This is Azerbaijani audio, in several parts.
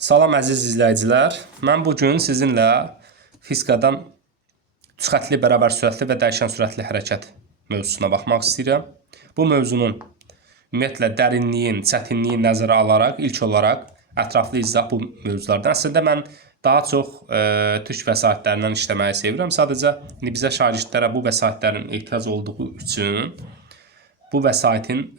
Salam əziz izləyicilər. Mən bugün sizinlə fizikadan xəttli, bərabər sürətli və dəyişən sürətli hərəkət mövzusuna baxmaq istəyirəm. Bu mövzunun ümumiyyətlə dərinliyin, çətinliyi nəzərə alaraq ilk olaraq ətraflı izah bu mövzulardan. Əslində mən daha çox türk vəsaitlərindən işləməyi sevirəm. Sadəcə bizə şagirdlərə bu vəsaitlərin ehtiyac olduğu üçün bu vəsaitin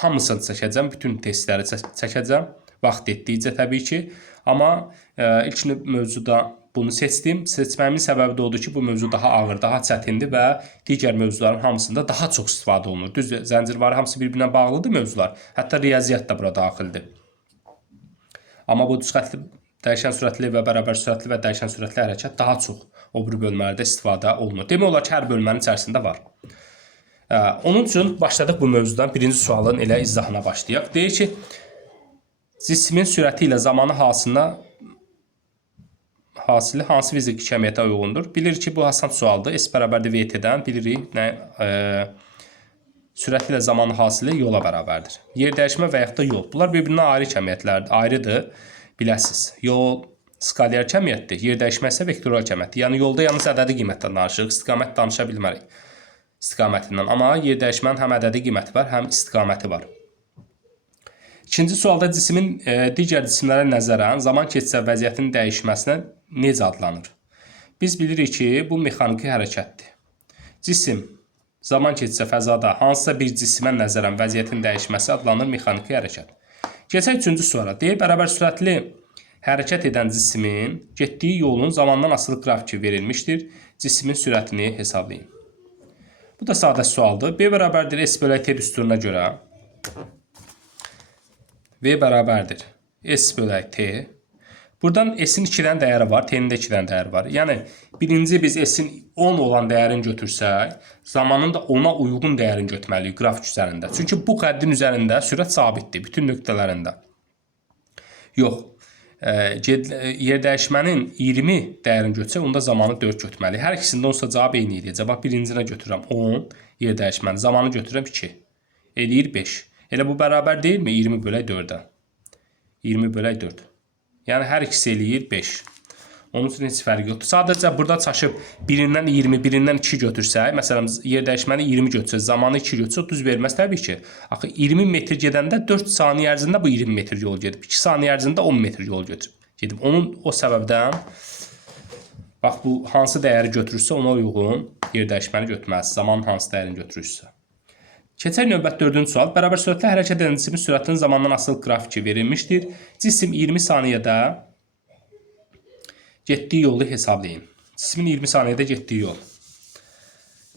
hamısını çəkəcəm, bütün testləri çəkəcəm. Vaxt etdikcə təbii ki. Amma ilk mövzuda bunu seçdim. Seçməyimin səbəbi də odur ki, bu mövzu daha ağır, daha çətindir və digər mövzuların hamısında daha çox istifadə olunur. Düz zəncirvarı hamısı bir-birinə bağlıdır mövzular. Hətta riyaziyyat da bura daxildir. Amma bu xəttli, dəyişən sürətli və bərabər sürətli və dəyişən sürətli hərəkət daha çox o bir bölmələrdə istifadə olunur. Demək olar ki, hər bölmənin içərisində var. Onun üçün başladıq bu mövzudan. Birinci sualın elə izahına başlayaq. Deyir ki, cismin sürəti ilə zamanı hasili hansı fiziki kəmiyyətə uyğundur? Bilirik ki, bu asan sualdır. S bərabərdir VT-dən bilirik nə sürəti ilə zamanı hasili yola bərabərdir. Yer dəyişmə və yaxud da yol. Bunlar bir-birindən ayrı kəmiyyətlərdir. Ayrıdır, biləsiniz. Yol skalyar kəmiyyətdir. Yer dəyişmə isə vektoral kəmiyyətdir. Yəni yolda yalnız ədədi qiymətdən danışırıq. İstiqamət danışa bilmərik istiqamətindən. Amma yer dəyişmənin həm ədədi qiyməti var, həm istiqaməti var. İkinci sualda cismin digər cisimlərə nəzərən zaman keçsə vəziyyətinin dəyişməsinə necə adlanır? Biz bilirik ki, bu mexaniki hərəkətdir. Cisim zaman keçsə fəzada hansısa bir cisimə nəzərən vəziyyətin dəyişməsi adlanır mexaniki hərəkət. Keçək üçüncü suala. Deyir, bərabər sürətli hərəkət edən cismin getdiyi yolun zamandan asılı qrafiki verilmişdir. Cismin sürətini hesablayın. Bu da sadə sualdır. B bərabərdir S bölü T düsturuna görə V bərabərdir S bölü T. Buradan S-in 2-dən dəyəri var, T-nin də 2-dən dəyəri var. Yəni, birinci biz S-in 10 olan dəyərini götürsək, zamanın da ona uyğun dəyərini götürməliyik qrafik üzərində. Çünki bu xəddin üzərində sürət sabitdir, bütün nöqtələrində. Yox, yer dəyişmənin 20 dəyərini götürsək, onda zamanı 4 götürməliyik. Hər ikisində onsa cavab eyni eləyəcək. Bax, birincinə götürürəm 10, yer dəyişməni, zamanı götürürəm 2. Eləyir 5. Elə bu bərabər deyilmi? 20 bölək 4-ə. 20 bölək 4. Yəni, hər ikisi eləyir 5. Onun üçün heç fərqi yoxdur. Sadəcə, burada çaşıb birindən 20, birindən 2 götürsək, məsələn, yer dəyişməni 20 götürsək, zamanı 2 götürsək, 30 verməz təbii ki. Axı, 20 metr gedəndə 4 saniyə ərzində bu 20 metr yol gedib. 2 saniyə ərzində 10 metr yol gedib. Onun o səbəbdən, bax, bu hansı dəyəri götürürsə, ona uyğun yer dəyişməni götürməz. Zaman hansı dəyərini götürürsə. Keçək növbət 4-cü sual. Bərabər sürətlə hərəkət edən cismin sürətinin zamandan asılı qrafiki verilmişdir. Cisim 20 saniyədə getdiyi yolu hesablayın. Cismin 20 saniyədə getdiyi yol.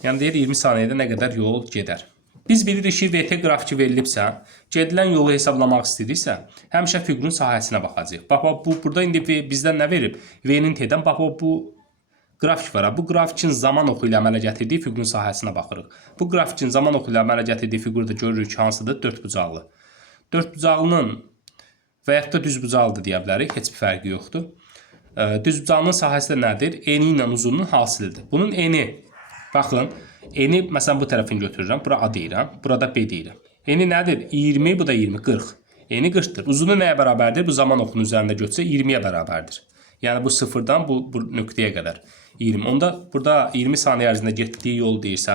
Yəni, deyir 20 saniyədə nə qədər yol gedər. Biz bilirik ki, VT qrafiki verilibsə, gedilən yolu hesablamaq istəyiriksə, həmişə fiqurun sahəsinə baxacaq. Bax, burada indi bizdən nə verib? V-nin T-dən, bax, bu qrafik var. Bu grafikin zaman oxu ilə əmələ gətirdiyi fiqurun sahəsinə baxırıq. Bu grafikin zaman oxu ilə əmələ gətirdiyi fiqurda görürük ki, hansıdır? Dördbucaqlı. Dördbucaqlının və yaxud da düzbucaqlıdır deyə bilərik. Heç bir fərqi yoxdur. Düzbucaqlının sahəsi də nədir? Eni ilə uzunluğun hasilidir. Bunun eni, baxın, eni məsələn bu tərəfini götürürəm. Bura A deyirəm, burada B deyirəm. Eni nədir? 20, bu da 20, 40. Eni 40-dır. Uzunluğu nəyə bərabərdir? Bu zaman oxunun üzərində götürsə 20-yə bərabərdir. Yəni, bu sıfırdan bu nöqtəyə qədər 20. Onda burada 20 saniyə ərzində getdiyi yol deyirsə,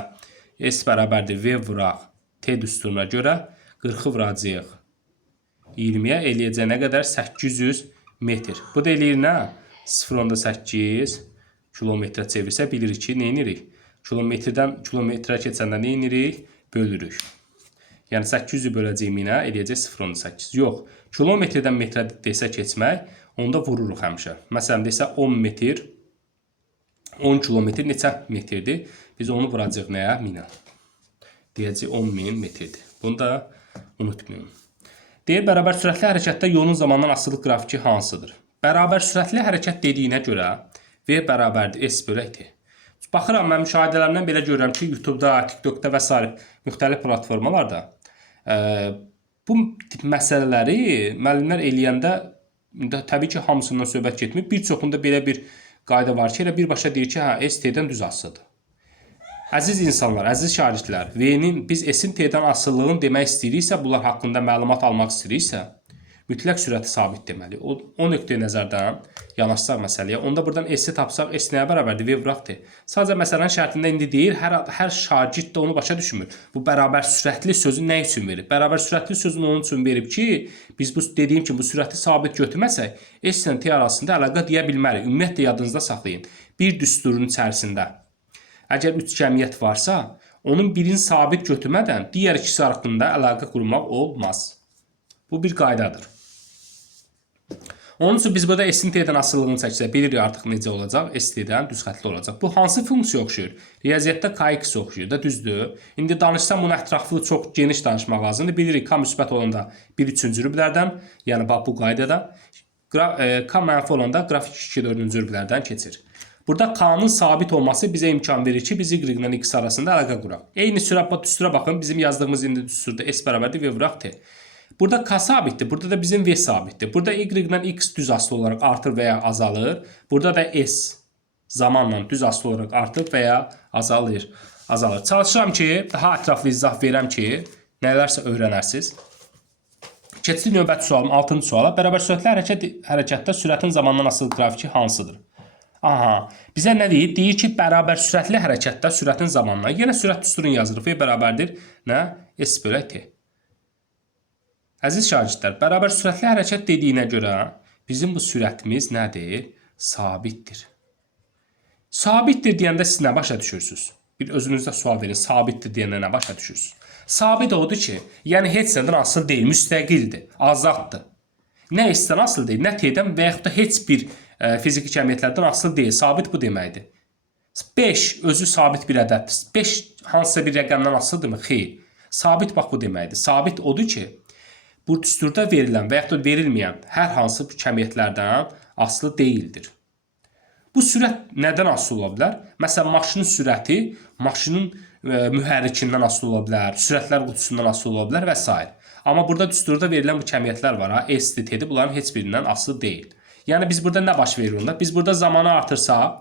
S bərabərdir V vuraq T düsturuna görə 40-ı vuracaq 20-yə, eləyəcək nə qədər? 800 metr. Bu da eləyir nə? 0.8 kilometrə çevirsə, bilirik ki, nə edirik? Kilometrdən kilometrə keçəndə nə edirik? Bölürük. Yəni, 800-ü böləcək 1000-ə, eləyəcək 0.8. Yox, kilometrdən metrə desə keçmək, onda vururuq həmişə. Məsələn, desə 10 metr, 10 kilometr neçə metrdir? Biz onu vuracaq nəyə? 1000-ə. Deyəcək 10.000 metrdir. Bunu da unutmayın. Deyir, bərabər sürətli hərəkətdə yolun zamandan asılı qrafiki hansıdır? Bərabər sürətli hərəkət dediyinə görə V bərabərdir S bölü T. Baxıram, mən müşahidələrimdən belə görürəm ki, YouTube-da, TikTok-da və s. müxtəlif platformalarda bu tip məsələləri müəllimlər eləyəndə təbii ki, hamısından söhbət getmir. Bir çoxunda belə bir qayda var ki, elə birbaşa deyir ki, hə, S T-dən düz asılıdır. Əziz insanlar, əziz şagirdlər, V-nin biz S-in T-dən asıllığını demək istəyiriksə, bunlar haqqında məlumat almaq istəyiriksə, mütləq sürəti sabit deməli. O nöqteyi nəzərdən yanaşsaq məsələyə, onda buradan S-i tapsaq, S nəyə bərabərdir? V vuraq T. Sadəcə məsələnin şərtində indi deyir, hər şagird də onu başa düşmür. Bu bərabər sürətli sözü nə üçün verib? Bərabər sürətli sözünü onun üçün verib ki, biz bu dediyim kimi bu sürəti sabit götürməsək, S ilə T arasında əlaqə deyə bilmərik. Ümumiyyətlə yadınızda saxlayın. Bir düsturun içərisində əgər 3 cəmiyyət varsa, onun birini sabit götürmədən digər ikisi haqqında əlaqə qurmaq olmaz. Bu bir qaydadır. Onun üçün biz burada S-in T-dən asıllığını çəksə, bilirik artıq necə olacaq, S-T-dən düz xətli olacaq. Bu hansı funksiya oxşuyur? Riyaziyyatda K2 oxşuyur da, düzdür. İndi danışsam bunu ətraflı çox geniş danışmaq lazımdır. Bilirik K müsbət olanda 1/3 rüblərdən, yəni bax bu qaydada, K mənfi olanda qrafik 2/4 rüblərdən keçir. Burada K-nın sabit olması bizə imkan verir ki, biz Y ilə X arasında əlaqə quraq. Eyni sürət düstura baxın, bizim yazdığımız indi düsturda S bərabərdir V vuraq T. Burada K sabitdir, burada da bizim V sabitdir. Burada Y ilə X düz asılı olaraq artır və ya azalır. Burada da S zamanla düz asılı olaraq artır və ya azalır. Çalışıram ki, daha ətraflı izah verəm ki, nələrsə öyrənərsiniz. Keçdik növbəti sualım, 6-cı suala. Bərabər sürətli hərəkətdə sürətin zamandan asılı qrafiki hansıdır? Aha, bizə nə deyir? Deyir ki, bərabər sürətli hərəkətdə sürətin zamanına, yenə sürət düsturunu yazırıq. V bərabərdir nə? S bölü T. Əziz şagirdlər, bərabər sürətli hərəkət dediyinə görə bizim bu sürətimiz nədir? Sabitdir. Sabitdir deyəndə siz nə başa düşürsünüz? Bir özünüzdə sual verin, sabitdir deyəndə nə başa düşürsünüz? Sabit odur ki, yəni heç nədən asılı deyil, müstəqildir, azaddır. Nə S-dən asılı deyil, nə T-dən və yaxud da heç bir fiziki cəmiyyətlərdən asılı deyil. Sabit bu deməkdir. 5 özü sabit bir ədəddir. 5 hansısa bir rəqəmdən asılıdırmı? Xeyr. Sabit bax bu deməkdir. Sabit odur ki, bu düsturda verilən və yaxud da verilməyən hər hansı cəmiyyətlərdən asılı deyildir. Bu sürət nədən asılı ola bilər? Məsələn, maşının sürəti maşının mühərrikindən asılı ola bilər, sürətlər qutusundan asılı ola bilər və s. Amma burada düsturda verilən bu cəmiyyətlər var, S-dir, T-dir, bunların heç birindən asılı deyil. Yəni biz burada nə baş verir onda? Biz burada zamanı artırsaq,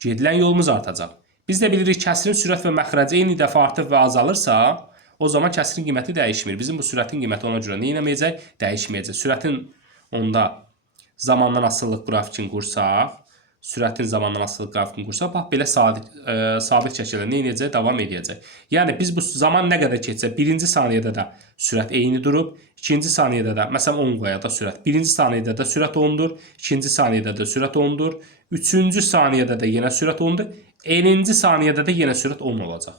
gedilən yolumuz artacaq. Biz də bilirik kəsrin sürət və məxrəci eyni dəfə artıb və azalırsa, o zaman kəsrin qiyməti dəyişmir. Bizim bu sürətin qiyməti ona görə nə etməyəcək? Dəyişməyəcək. Sürətin onda zamandan asılılıq qrafikini qursaq, sürətin zamandan asılılıq qrafikini qursaq, bax belə sabit şəkildə nə edəcək? Davam edəcək. Yəni biz bu zaman nə qədər keçsə, birinci saniyədə də sürət eyni durub, ikinci saniyədə də, məsələn 10 qoyaq da sürət, birinci saniyədə də sürət 10-dur, ikinci saniyədə də sürət 10-dur, üçüncü saniyədə də yenə sürət 10-dur, 50-ci saniyədə də yenə sürət 10 olacaq.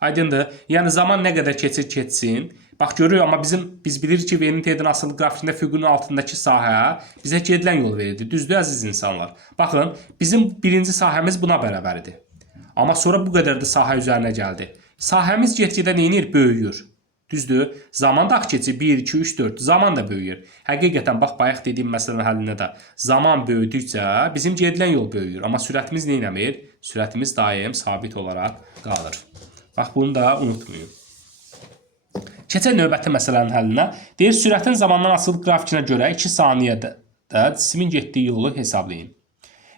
Aydındır? Yəni zaman nə qədər keçsin. Bax görürük, amma biz bilirik ki, V-nin T-dən asılı qrafikində fiqurun altındakı sahə bizə gedilən yol verirdi. Düzdür, əziz insanlar? Baxın, bizim birinci sahəmiz buna bərabərdir. Amma sonra bu qədər də sahə üzərinə gəldi. Sahəmiz get-gedə neyinir? Böyüyür. Düzdür? Zaman da keçir 1, 2, 3, 4. Zaman da böyüyür. Həqiqətən, bax, bayaq dediyim məsələnin həllində də zaman böyüdükcə bizim gedilən yol böyüyür. Amma sürətimiz neynəmir? Sürətimiz daim sabit olaraq qalır. Bax, bunu da unutmayın. Keçək növbəti məsələnin həllinə. Deyir, sürətin zamandan asılı qrafikinə görə 2 saniyədə cismin getdiyi yolu hesablayın.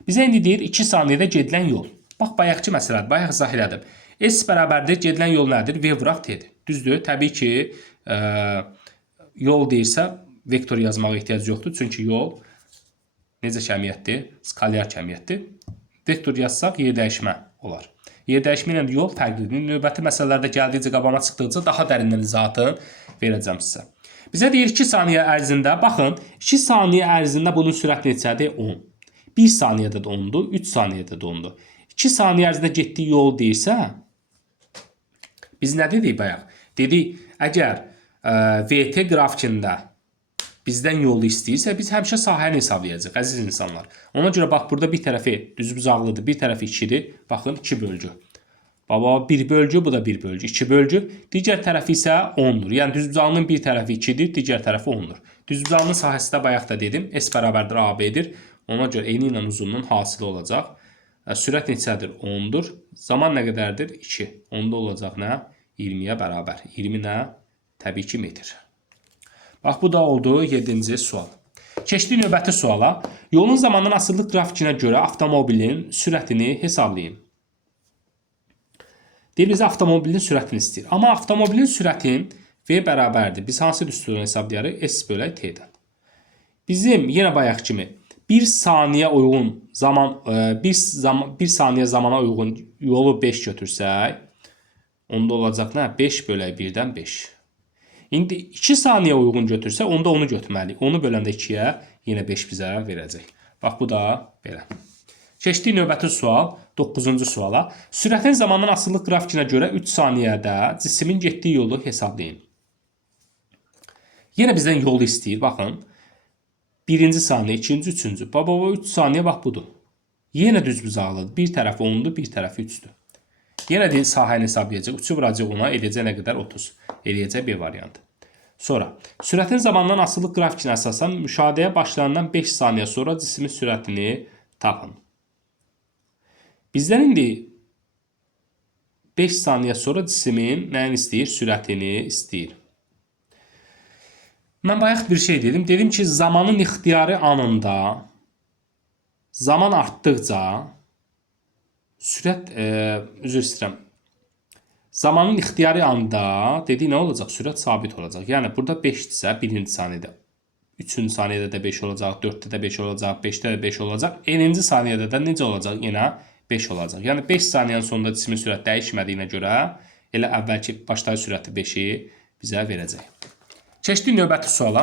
Bizə indi deyir, 2 saniyədə gedilən yol. Bax, bayaqçı məsələdir, bayaq izah elədim. S bərabərdir, gedilən yol nədir? V vuraq T-dir. Düzdür, təbii ki, yol deyirsə, vektor yazmağa ehtiyac yoxdur. Çünki yol necə kəmiyyətdir? Skalyar kəmiyyətdir. Vektor yazsaq, yer dəyişmə olar. Yer dəyişmə ilə yol fərqlidir. Növbəti məsələlərdə gəldikcə, qabağına çıxdıqca daha dərindən izahatını verəcəm sizə. Bizə deyir 2 saniyə ərzində, baxın, 2 saniyə ərzində bunun sürəti neçədir? 10. 1 saniyədə də 10-dur, 3 saniyədə də 10-dur. 2 saniyə ərzində getdiyi yol deyirsə, biz nə dedik bayaq? Dedik, əgər VT qrafikində bizdən yolu istəyirsə, biz həmişə sahəni hesablayacaq, əziz insanlar. Ona görə bax, burada bir tərəfi düzbucaqlıdır, bir tərəfi 2-dir. Baxın, 2 bölgü. Baba, 1 bölgü, bu da 1 bölgü, 2 bölgü. Digər tərəfi isə 10-dur. Yəni, düzbucaqlının bir tərəfi 2-dir, digər tərəfi 10-dur. Düzbucaqlının sahəsi də bayaq da dedim, S bərabərdir AB-dir. Ona görə eni ilə uzunluğun hasili olacaq. Sürət neçədir? 10-dur. Zaman nə qədərdir? 2. 10-da olacaq nə? 20-yə bərabər. 20 nə? Təbii ki, metr. Bax, bu da oldu 7-ci sual. Keçdik növbəti suala. Yolun zamandan asıllıq qrafikinə görə avtomobilin sürətini hesablayın. Deyir, bizə avtomobilin sürətini istəyir. Amma avtomobilin sürətin V bərabərdir. Biz hansı düsturunu hesablayarıq? S bölü T-dən. Bizim yenə bayaq kimi 1 saniyə uyğun zaman 1 saniyə zamana uyğun yolu 5 götürsək, onda olacaq nə? 5 bölək 1-dən 5. İndi 2 saniyə uyğun götürsək, onda onu götürməliyik. Onu böləndə 2-yə yenə 5 bizə verəcək. Bax, bu da belə. Keçdik növbəti sual, 9-cu suala. Sürətin zamandan asılılıq qrafikinə görə 3 saniyədə cismin getdiyi yolu hesablayın. Yenə bizdən yolu istəyir, baxın. Birinci saniyə, ikinci, üçüncü. Baba, 3 saniyə bax budur. Yenə düz buzaqlıdır. Bir tərəfi 10'dur, bir tərəfi 3'dür. Yenə də sahəni hesablayacaq. 3'ü vuracaq ona, eləyəcək nə qədər? 30. Eləyəcək B variantı. Sonra, sürətin zamandan asılılıq grafikinə əsasən müşahidəyə başlayandan 5 saniyə sonra cismin sürətini tapın. Bizdən indi 5 saniyə sonra cismin nəyini istəyir? Sürətini istəyir. Mən bayaq bir şey dedim. Dedim ki, zamanın ixtiyari anında zaman artdıqca sürət, üzr istəyirəm. Zamanın ixtiyari anda dediyi nə olacaq? Sürət sabit olacaq. Yəni, burada 5-dirsə, birinci saniyədə, 3-cü saniyədə də 5 olacaq, 4-də də 5 olacaq, 5-də də 5 olacaq. 50-ci saniyədə də necə olacaq? Yenə 5 olacaq. Yəni, 5 saniyənin sonunda cismin sürət dəyişmədiyinə görə elə əvvəlki başlayıcı sürəti 5-i bizə verəcək. Keçdik növbəti suala.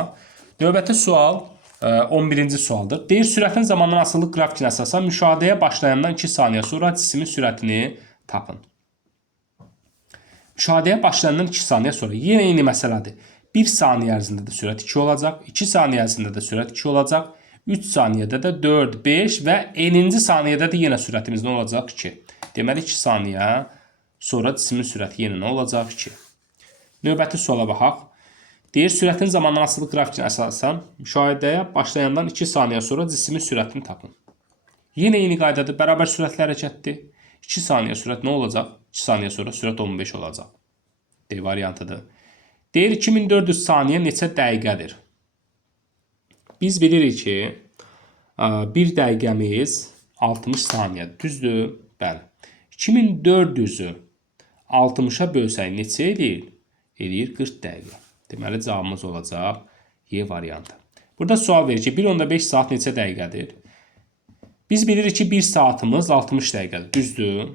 Növbəti sual 11-ci sualdır. Deyir, sürətin zamandan asılılıq grafikinə əsasən müşahidəyə başlayandan 2 saniyə sonra cismin sürətini tapın. Müşahidəyə başlayandan 2 saniyə sonra yenə eyni məsələdir. 1 saniyə ərzində də sürət 2 olacaq, 2 saniyə ərzində də sürət 2 olacaq, 3 saniyədə də 4, 5 və 50-ci saniyədə də yenə sürətimiz nə olacaq? 2. Deməli 2 saniyə sonra cismin sürəti yenə nə olacaq? 2. Növbəti suala baxaq. Deyir, sürətin zamandan asılılıq grafikinə əsasən müşahidəyə başlayandan 2 saniyə sonra cismin sürətini tapın. Yenə eyni qaydadır, bərabər sürətli hərəkətdir. 2 saniyə sürət nə olacaq? 2 saniyə sonra sürət 15 olacaq. D variantıdır. Deyir, 2400 saniyə neçə dəqiqədir? Biz bilirik ki, 1 dəqiqəmiz 60 saniyədir. Düzdür? Bəli. 2400'ü 60'a bölsək neçə eləyir? Eləyir 40 dəqiqə. Deməli, cavabımız olacaq Y variantı. Burada sual verir ki, 1.5 saat neçə dəqiqədir? Biz bilirik ki, 1 saatımız 60 dəqiqədir. Düzdür?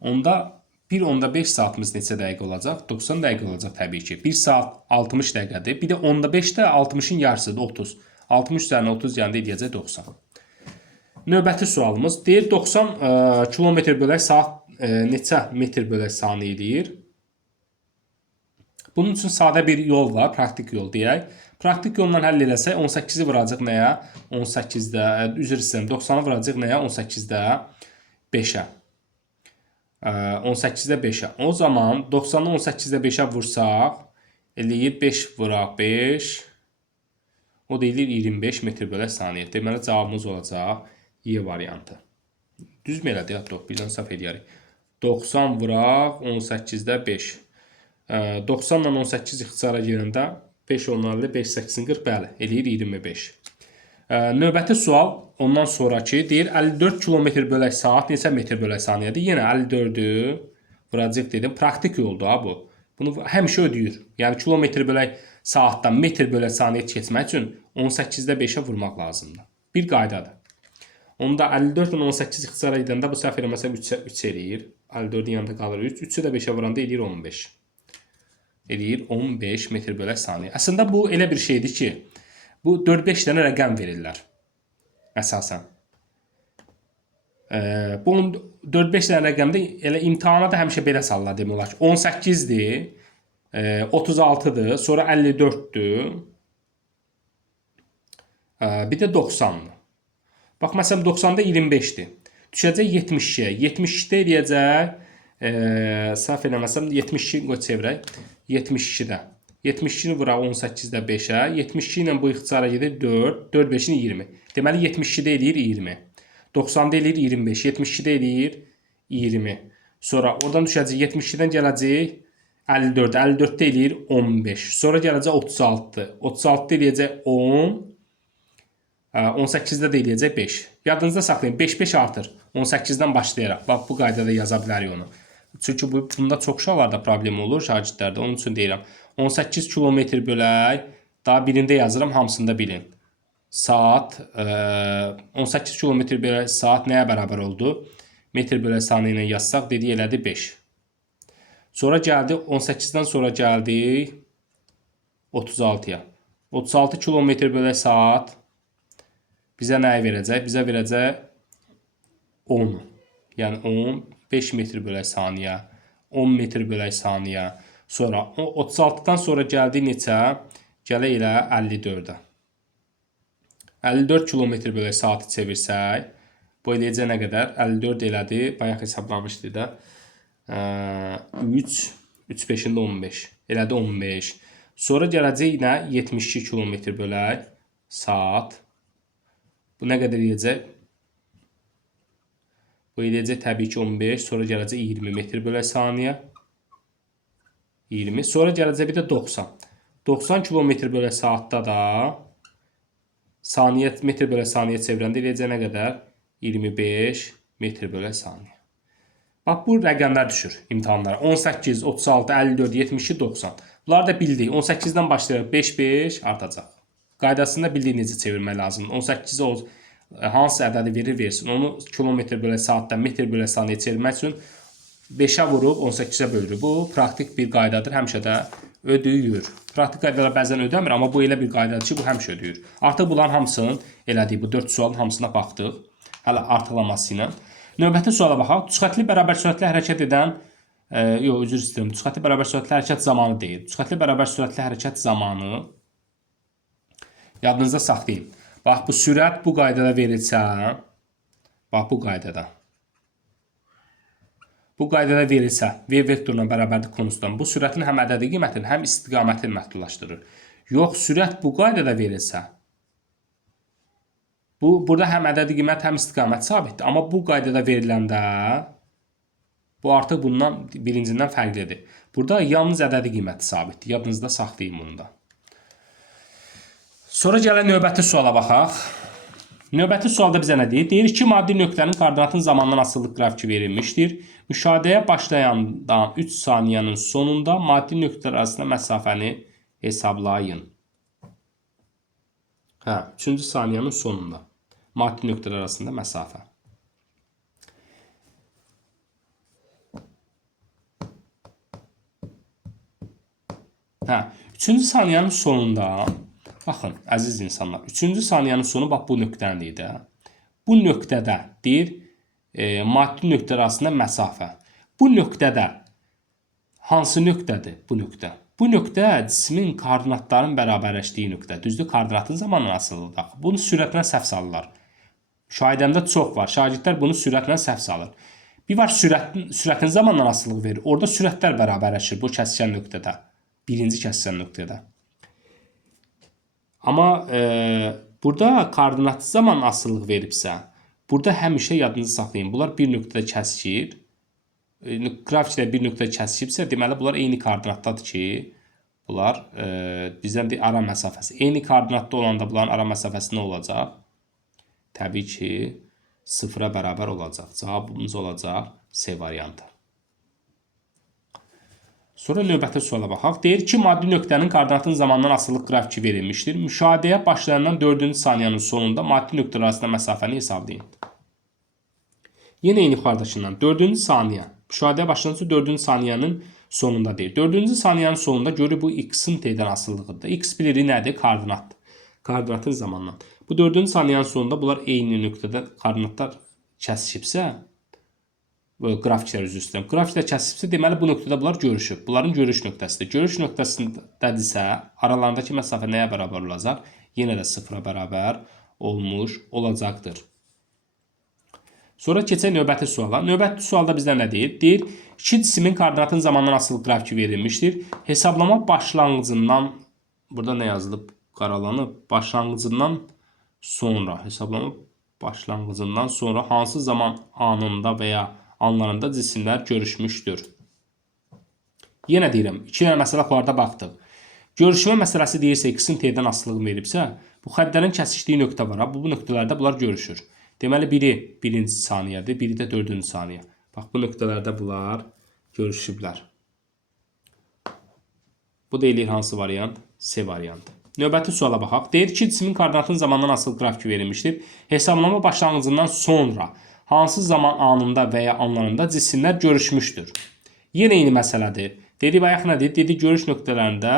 Onda 1.5 saatımız neçə dəqiqə olacaq? 90 dəqiqə olacaq təbii ki. 1 saat 60 dəqiqədir. Bir də 10.5 də 60'ın yarısıdır, 30. 60 üzərinə 30 yəni eləyəcək 90. Növbəti sualımız deyir, 90 kilometr bölək saat neçə metr bölək saniyə eləyir? Bunun üçün sadə bir yol var, praktik yol deyək. Praktik yolla həll eləsək 18'i vuracaq nəyə? 18'də, üzr istəyirəm, 90'ı vuracaq nəyə? 18'də 5'ə. 18'də 5'ə. O zaman 90'ı 18'də 5'ə vursaq, eləyir 5 vuraq 5. O da eləyir 25 metr bölək saniyə. Deməli, cavabımız olacaq Y variantı. Düzmü elədi? Yox, birdən səhv eləyərik. 90 vuraq 18'də 5. 90 ilə 18 ixtisara girəndə 5 onlarla 5, 80, 40, bəli, eləyir 25. Növbəti sual ondan sonraki deyir, 54 kilometr bölək saat neçə metr bölək saniyədir? Yenə 54'ü vuracaq dedim. Praktik yoldur ha bu. Bunu həmişə ödəyir. Yəni kilometr bölək saatdan metr bölək saniyə keçmək üçün 18'də 5'ə vurmaq lazımdır. Bir qaydadır. Onda 54 ilə 18 ixtisara edəndə bu səhv eləməsəm 3 eləyir. 54'ün yanında qalır 3. 3'ü də 5'ə vuranda eləyir 15. Eləyir 15 metr bölək saniyə. Əslində bu elə bir şeydir ki, bu 4-5 dənə rəqəm verirlər. Əsasən. Bu 4-5 dənə rəqəmdə elə imtahana da həmişə belə sallar demək olar ki, 18'dir, 36'dır, sonra 54'dür, bir də 90'dır. Bax, məsələn, 90'da 25'dir. Düşəcək 72'yə. 72'də eləyəcək, səhv eləməsəm, 72 qoy çevirək. 72'də. 72'ni vuraq 18'də 5'ə. 72 ilə bu ixtisara gedir 4. 4, 5'in 20. Deməli, 72'də eləyir 20. 90'da eləyir 25. 72'də eləyir 20. Sonra oradan düşəcək 72'dən gələcək 54. 54'də eləyir 15. Sonra gələcək 36. 36'da eləyəcək 10. 18'də də eləyəcək 5. Yadınızda saxlayın. 5-5 artır. 18'dən başlayaraq. Bax, bu qaydada yaza bilərik onu. Çünki bunda çox uşaqlarda problem olur şagirdlərdə. Onun üçün deyirəm. 18 kilometr bölək. Daha birində yazıram, hamısında bilin. saat 18 kilometr bölü saat nəyə bərabər oldu? Metr bölü saniyə ilə yazsaq dedi elədi 5. Sonra gəldi 18-dən sonra gəldi 36-ya. 36 kilometr bölü saat bizə nəyi verəcək? Bizə verəcək 10. Yəni 10, 5 metr bölü saniyə, 10 metr bölü saniyə. Sonra 36-dan sonra gəldi neçə? Gələ elə 54-ə. 54 kilometr bölü saatı çevirsək, bu eləyəcək nə qədər? 54 elədi, bayaq hesablamışdı da. 3, 3 5-ində 15. Elədi 15. Sonra gələcək yine 72 kilometr bölü saat. Bu nə qədər eləyəcək? Bu eləyəcək təbii ki 15. Sonra gələcək 20 metr bölü saniyə. 20. Sonra gələcək bir də 90. 90 kilometr bölü saatda da saniyə metr bölü saniyə çevirəndə eləyəcək nə qədər? 25 metr bölü saniyə. Bax bu rəqəmlər düşür imtahanlara. 18, 36, 54, 72, 90. Bunları da bildik. 18-dən başlayaraq 5 5 artacaq. Qaydasında bildik necə çevirmək lazımdır. 18-i o hansı ədədi verir versin. Onu kilometr bölü saatdan metr bölü saniyə çevirmək üçün 5-ə vurub 18-ə bölürük. Bu praktik bir qaydadır. Həmişə də ödəyir. Praktik qaydalar bəzən ödəmir, amma bu elə bir qaydadır ki, bu həmişə ödəyir. Artıq bunların hamısının elədiyi bu 4 sualın hamısına baxdıq. Hələ artıqlaması ilə. Növbəti suala baxaq. Düzxətli bərabər sürətlə hərəkət edən, üzr istəyirəm. Düzxətli bərabər sürətlə hərəkət zamanı deyil. Düzxətli bərabər sürətlə hərəkət zamanı yadınızda saxlayın. Bax bu sürət bu qaydada verilsə, bax bu qaydada. Bu qaydada verilsə, V vektoruna bərabərlik konusundan bu sürətin həm ədədi qiymətini, həm istiqamətini məhdudlaşdırır. Yox, sürət bu qaydada verilsə, burada həm ədədi qiymət, həm istiqamət sabitdir. Amma bu qaydada veriləndə bu artıq bundan birincindən fərqlidir. Burada yalnız ədədi qiyməti sabitdir. Yadınızda saxlayın bunu da. Sonra gələn növbəti suala baxaq. Növbəti sualda bizə nə deyir? Deyir ki, maddi nöqtənin koordinatın zamandan asılılıq qrafiki verilmişdir. Müşahidəyə başlayandan 3 saniyənin sonunda maddi nöqtələr arasında məsafəni hesablayın. 3-cü saniyənin sonunda maddi nöqtələr arasında məsafə. Üçüncü saniyənin sonunda, baxın, əziz insanlar, üçüncü saniyənin sonu bax bu nöqtədir də. Bu nöqtədə deyir, maddi nöqtələr arasında məsafə. Bu nöqtədə hansı nöqtədir bu nöqtə? Bu nöqtə cismin koordinatların bərabərləşdiyi nöqtə. Düzdür, koordinatın zamanla asılıdır. Bunu sürətlə səhv salırlar. Şahidəmdə çox var. Şagirdlər bunu sürətlə səhv salır. Bir var sürətin zamanla asılılıq verir. Orada sürətlər bərabərləşir bu kəsişən nöqtədə. Birinci kəsişən nöqtədə. Amma burada koordinatı zaman asılılıq veribsə, burada həmişə yadınızı saxlayın. Bunlar bir nöqtədə kəsişir. Qrafikdə bir nöqtə kəsişibsə, deməli bunlar eyni koordinatdadır ki, bunlar bizdən ara məsafəsi. Eyni koordinatda olanda bunların ara məsafəsi nə olacaq? Təbii ki, 0-a bərabər olacaq. Cavabımız olacaq C variantı. Sonra növbəti suala baxaq. Deyir ki, maddi nöqtənin koordinatın zamandan asılılıq qrafiki verilmişdir. Müşahidəyə başlayandan 4-cü saniyənin sonunda maddi nöqtələr arasında məsafəni hesablayın. Yenə eyni yuxarıdakından 4-cü saniyə. Müşahidəyə başlanınca 4-cü saniyənin sonunda deyir. 4-cü saniyənin sonunda görür bu x-in t-dən asıllığıdır. X bilirik nədir? Koordinatdır. Koordinatın zamandan. Bu 4-cü saniyənin sonunda bunlar eyni nöqtədə koordinatlar kəsişibsə, qrafiklər üzr istəyirəm. Qrafiklər kəsibsə, deməli bu nöqtədə bunlar görüşüb. Bunların görüş nöqtəsidir. Görüş nöqtəsindədirsə, aralarındakı məsafə nəyə bərabər olacaq? Yenə də 0-a bərabər olmuş olacaqdır. Sonra keçək növbəti suala. Növbəti sualda bizdə nə deyir? Deyir, iki cismin koordinatın zamandan asılı qrafiki verilmişdir. Hesablama başlanğıcından, burada nə yazılıb? Qaralanıb. Başlanğıcından sonra, hesablama başlanğıcından sonra hansı zaman anında və ya anlarında cisimlər görüşmüşdür? Yenə deyirəm, iki dənə məsələ yuxarıda baxdıq. Görüşmə məsələsi deyirsə, x-in t-dən asılılığını veribsə, bu xəttlərin kəsişdiyi nöqtə var. Bu nöqtələrdə bunlar görüşür. Deməli, biri birinci saniyədir, biri də 4-cü saniyə. Bax, bu nöqtələrdə bunlar görüşüblər. Bu da eləyir hansı variant? C variantı. Növbəti suala baxaq. Deyir ki, cismin koordinatının zamandan asılı qrafiki verilmişdir. Hesablama başlanğıcından sonra hansı zaman anında və ya anlarında cisimlər görüşmüşdür? Yenə eyni məsələdir. Dedi bayaq nədir? Dedi görüş nöqtələrində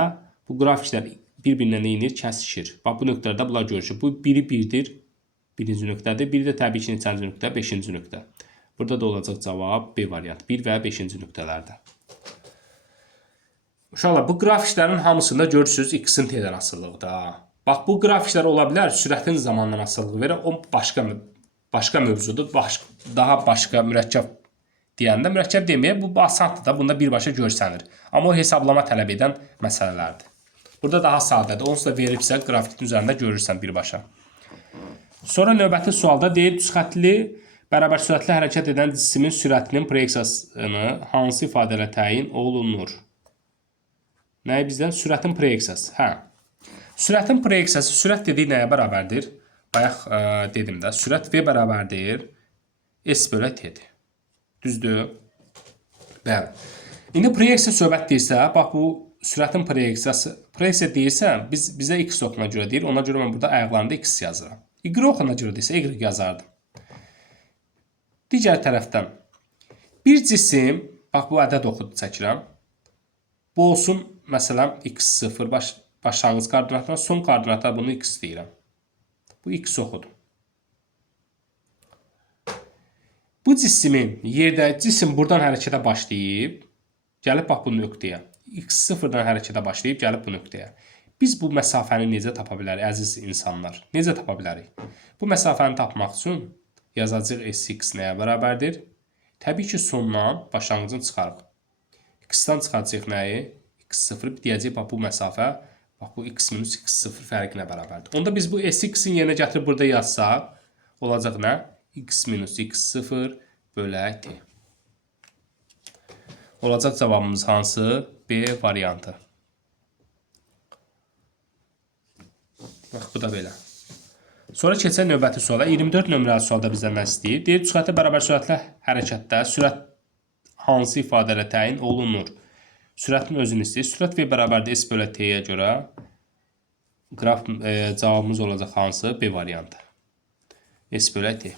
bu qrafiklər bir-birinə neynir? Kəsişir. Bax bu nöqtələrdə bunlar görüşür. Bu biri 1-dir. Birinci nöqtədir. Biri də təbii ki, neçənci nöqtə? 5-ci nöqtə. Burada da olacaq cavab B variantı. 1 və 5-ci nöqtələrdə. Uşaqlar, bu qrafiklərin hamısında görürsünüz x-in t-dən asılılıqda. Bax, bu qrafiklər ola bilər, sürətin zamandan asılılığı verir. O başqa mövzudur. Daha başqa mürəkkəb deyəndə, mürəkkəb deməyə bu asandır da, bunda birbaşa görsənir. Amma o hesablama tələb edən məsələlərdir. Burada daha sadədir. Onsuz da veribsə, grafikin üzərində görürsən birbaşa. Sonra növbəti sualda deyir, düzxətli bərabər sürətlə hərəkət edən cismin sürətinin proyeksiyasını hansı ifadə ilə təyin olunur? Nəyə bizdən? Sürətin proyeksiyası. Hə. Sürətin proyeksiyası, sürət dediyi nəyə bərabərdir? Bayaq dedim də, sürət V bərabərdir S bölə T-dir. Düzdür? Bəli. İndi proyeksiya söhbət deyirsə, bax bu sürətin proyeksiyası, proyeksiya deyirsə, bizə x oxuna görə deyir, ona görə mən burada ayaqlarında x yazıram. Y oxuna görə deyirsə, y yazardım. Digər tərəfdən, bir cisim, bax bu ədəd oxudu çəkirəm, bu olsun, məsələn, x0 başlanğıc koordinatına, son koordinata bunu x deyirəm. Bu x oxudu. Bu cismin yerdə, cisim buradan hərəkətə başlayıb, gəlib bax bu nöqtəyə. x0-dan hərəkətə başlayıb, gəlib bu nöqtəyə. Biz bu məsafəni necə tapa bilərik, əziz insanlar? Necə tapa bilərik? Bu məsafəni tapmaq üçün yazacaq sx nəyə bərabərdir? Təbii ki, sondan başlanğıcını çıxarıq. X-dan çıxacaq nəyi? x0 deyəcək, bax bu məsafə, bax bu x minus x0 fərqinə bərabərdir. Onda biz bu sx-in yerinə gətirib burada yazsaq, olacaq nə? X minus x0 bölə t. Olacaq cavabımız hansı? B variantı. Bax, bu da belə. Sonra keçək növbəti suala. 24 nömrəli sualda bizdən nə istəyir? Deyir, sürətə bərabər sürətlə hərəkətdə sürət hansı ifadə ilə təyin olunur? Sürətin özünü istəyir. Sürət V bərabərdir S bölə T-yə görə cavabımız olacaq hansı? B variantı. S bölə T.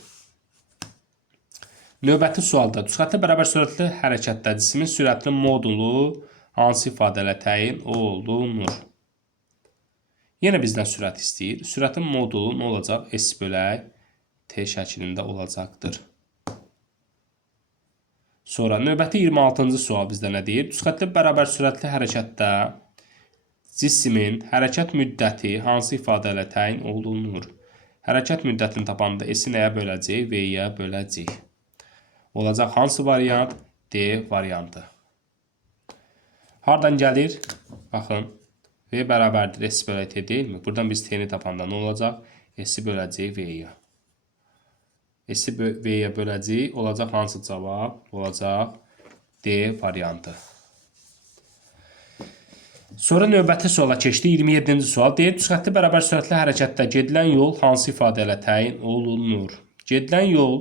Növbəti sualda sürətə bərabər sürətli hərəkətdə cismin sürətinin modulu hansı ifadə ilə təyin olunur? Yenə bizdən sürət istəyir. Sürətin modulu nə olacaq? S bölə T şəklində olacaqdır. Sonra növbəti 26-cı sual bizdə nə deyir? Düzxətli bərabər sürətli hərəkətdə cismin hərəkət müddəti hansı ifadə ilə təyin olunur? Hərəkət müddətini tapanda S-i nəyə böləcək? V-yə böləcək. Olacaq hansı variant? D variantı. Hardan gəlir? Baxın. V bərabərdir S bölə T deyilmi? Buradan biz T-ni tapanda nə olacaq? S-i böləcək V-yə. S-i V-yə böləcək. Olacaq hansı cavab? Olacaq D variantı. Sonra növbəti suala keçdi. 27-ci sual. Deyir, düzxətli bərabər sürətli hərəkətdə gedilən yol hansı ifadə ilə təyin olunur? Gedilən yol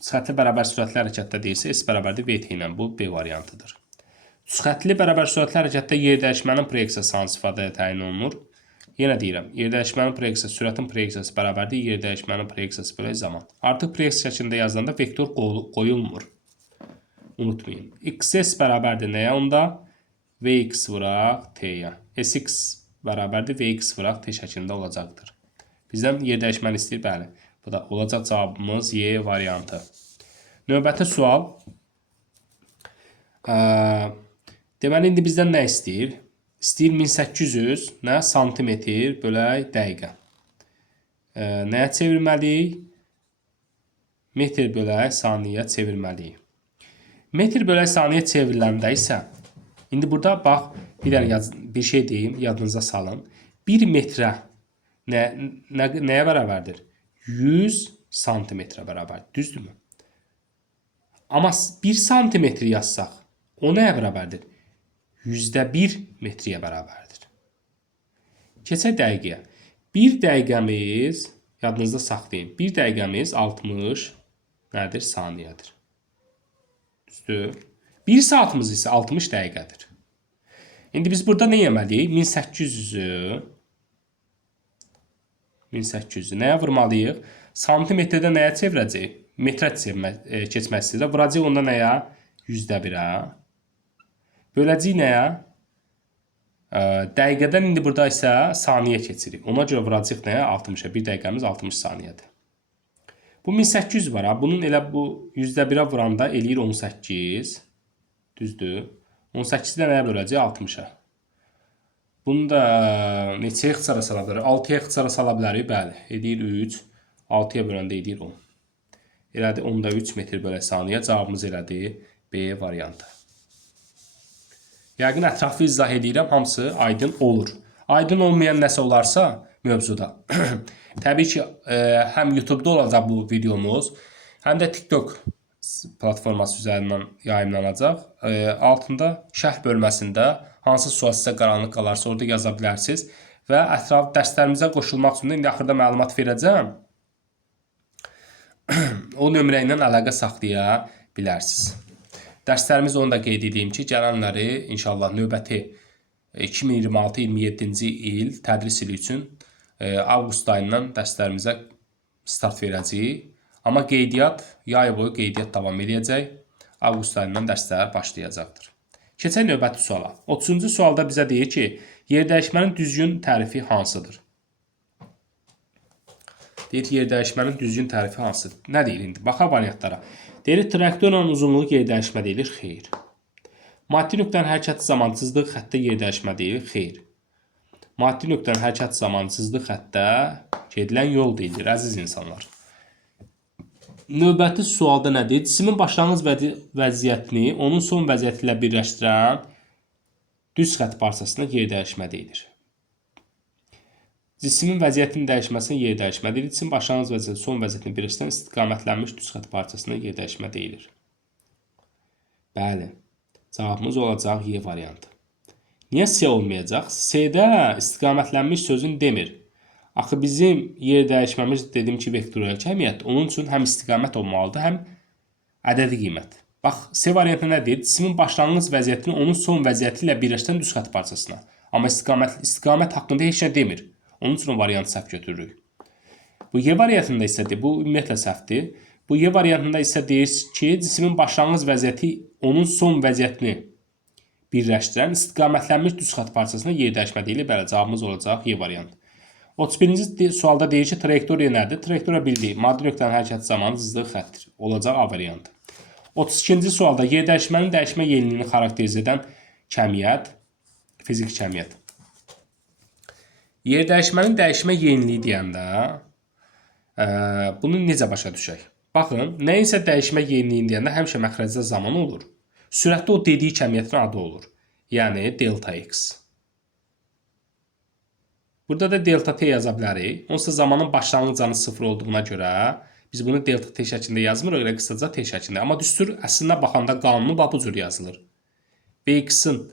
düzxətli bərabər sürətli hərəkətdə deyilsə, S bərabərdir V-T ilə. Bu B variantıdır. Düzxətli bərabər sürətli hərəkətdə yer dəyişmənin proyeksiyası hansı ifadə ilə təyin olunur? Yenə deyirəm, yer dəyişmənin proyeksiyası, sürətin proyeksiyası bərabərdir yer dəyişmənin proyeksiyası bölə zaman. Artıq proyeksiya şəklində yazılanda vektor qoyulmur. Unutmayın. XS bərabərdir nəyə onda? Vx vuraq T'yə. Sx bərabərdir Vx vuraq T şəklində olacaqdır. Bizdən yer dəyişməni istəyir, bəli. Bu da olacaq cavabımız Y variantı. Növbəti sual. Deməli, indi bizdən nə istəyir? İstəyir 1800 nə? Santimetr bölə dəqiqə. Nəyə çevirməliyik? Metr bölə saniyə çevirməliyik. Metr bölə saniyə çevriləndə isə, indi burada bax, bir şey deyim, yadınıza salın. 1 metrə nəyə bərabərdir? 100 santimetrə bərabərdir. Düzdürmü? Amma 1 santimetr yazsaq, o nəyə bərabərdir? %1 metriyə bərabərdir. Keçək dəqiqəyə. 1 dəqiqəmiz, yadınızda saxlayın, 1 dəqiqəmiz 60 nədir? Saniyədir. Düzdür? 1 saatımız isə 60 dəqiqədir. İndi biz burada nə etməliyik? 1800-ü 1800-ü nəyə vurmalıyıq? Santimetrdə nəyə çevirəcəyik? Metrə keçmək istəyir. Vuracaq onda nəyə? %1-ə. Böləcəyik nəyə? Dəqiqədən indi burada isə saniyə keçirik. Ona görə vuracaq nəyə? 60-a. 1 dəqiqəmiz 60 saniyədir. Bu 1800 var ha. Bunun elə bu %1-ə vuranda eləyir 18. Düzdür. 18-də nəyə böləcək? 60-a. Bunu da neçəyə ixtisara sala bilərik? 6-ya ixtisara sala bilərik. Bəli. Edir 3. 6-ya böləndə edir 10. Elədi 10-da 3 metr bölək saniyə. Cavabımız elədi B variantı. Yəqin ətraflı izah edirəm. Hamısı aydın olur. Aydın olmayan nəsə olarsa mövzuda. Təbii ki, həm YouTube-da olacaq bu videomuz, həm də TikTok platforması üzərindən yayımlanacaq. Altında şərh bölməsində hansı sual sizə qaranlıq qalarsa orada yaza bilərsiniz. Və ətraf dərslərimizə qoşulmaq üçün indi axırda məlumat verəcəm. O nömrə ilə əlaqə saxlaya bilərsiniz. Dərslərimiz onu da qeyd edeyim ki, gələnləri inşallah növbəti 2026-27-ci il tədris ili üçün avqust ayından dərslərimizə start verəcəyik. Amma qeydiyyat, yay boyu qeydiyyat davam edəcək. Avqust ayından dərslər başlayacaqdır. Keçək növbəti suala. 30-cu sualda bizə deyir ki, yerdəyişmənin düzgün tərifi hansıdır? Deyir ki, yerdəyişmənin düzgün tərifi hansıdır? Nə deyir indi? Baxaq variantlara. Deyir, traktorun uzunluğu yerdəyişmə deyilir? Xeyr. Maddi nöqtənin hərəkəti zamanı çizdiyi xəttə yerdəyişmə deyilir? Xeyr. Maddi nöqtənin hərəkəti zamanı çizdiyi xəttə gedilən yol deyilir, əziz insanlar. Növbəti sualda nə deyir? Cismin başlanğıc vəziyyətini onun son vəziyyəti ilə birləşdirən düz xətt parçasına yerdəyişmə deyilir. Cismin vəziyyətinin dəyişməsinə yerdəyişmə deyilir. Cisim başlanğıc vəziyyəti son vəziyyətini birləşdirən istiqamətlənmiş düz xətt parçasına yerdəyişmə deyilir. Bəli. Cavabımız olacaq Y variantı. Niyə C olmayacaq? C-də istiqamətlənmiş sözün demir. Axı bizim yerdəyişməmiz dediyim ki, vektorial kəmiyyət. Onun üçün həm istiqamət olmalıdır, həm ədədi qiymət. Bax, C variantı nə deyir? Cismin başlanğıc vəziyyətini onun son vəziyyəti ilə birləşdirən düz xətt parçasına. Amma istiqamət haqqında heç nə demir. Onun üçün o variantı səhv götürürük. Bu Y variantında isə deyir, bu ümumiyyətlə səhvdir. Bu Y variantında isə deyir ki, cismin başlanğıc vəziyyəti onun son vəziyyətini birləşdirən istiqamətlənmiş düz xətt parçasına yerdəyişmə deyilir. Bəli, cavabımız olacaq Y variantı. 31-ci sualda deyir ki, trayektoriya nədir? Trayektoriya bildiyi maddi nöqtənin hərəkəti zamanı çizdiyi xəttdir. Olacaq A variantı. 32-ci sualda yerdəyişmənin dəyişmə yeniliyini xarakterizə edən kəmiyyət, fiziki kəmiyyət. Yerdəyişmənin dəyişmə yeniliyi deyəndə bunu necə başa düşək? Baxın, nəyinsə dəyişmə yeniliyi deyəndə həmişə məxrəcdə zaman olur. Sürətdə o dediyi kəmiyyətin adı olur. Yəni delta x. Burada da delta t yaza bilərik. Onsuz zamanın başlanğıcanı 0 olduğuna görə biz bunu delta t şəklində yazmırıq, elə qısaca t şəklində. Amma düstur əslində baxanda qanunu bu cür yazılır. Vx-in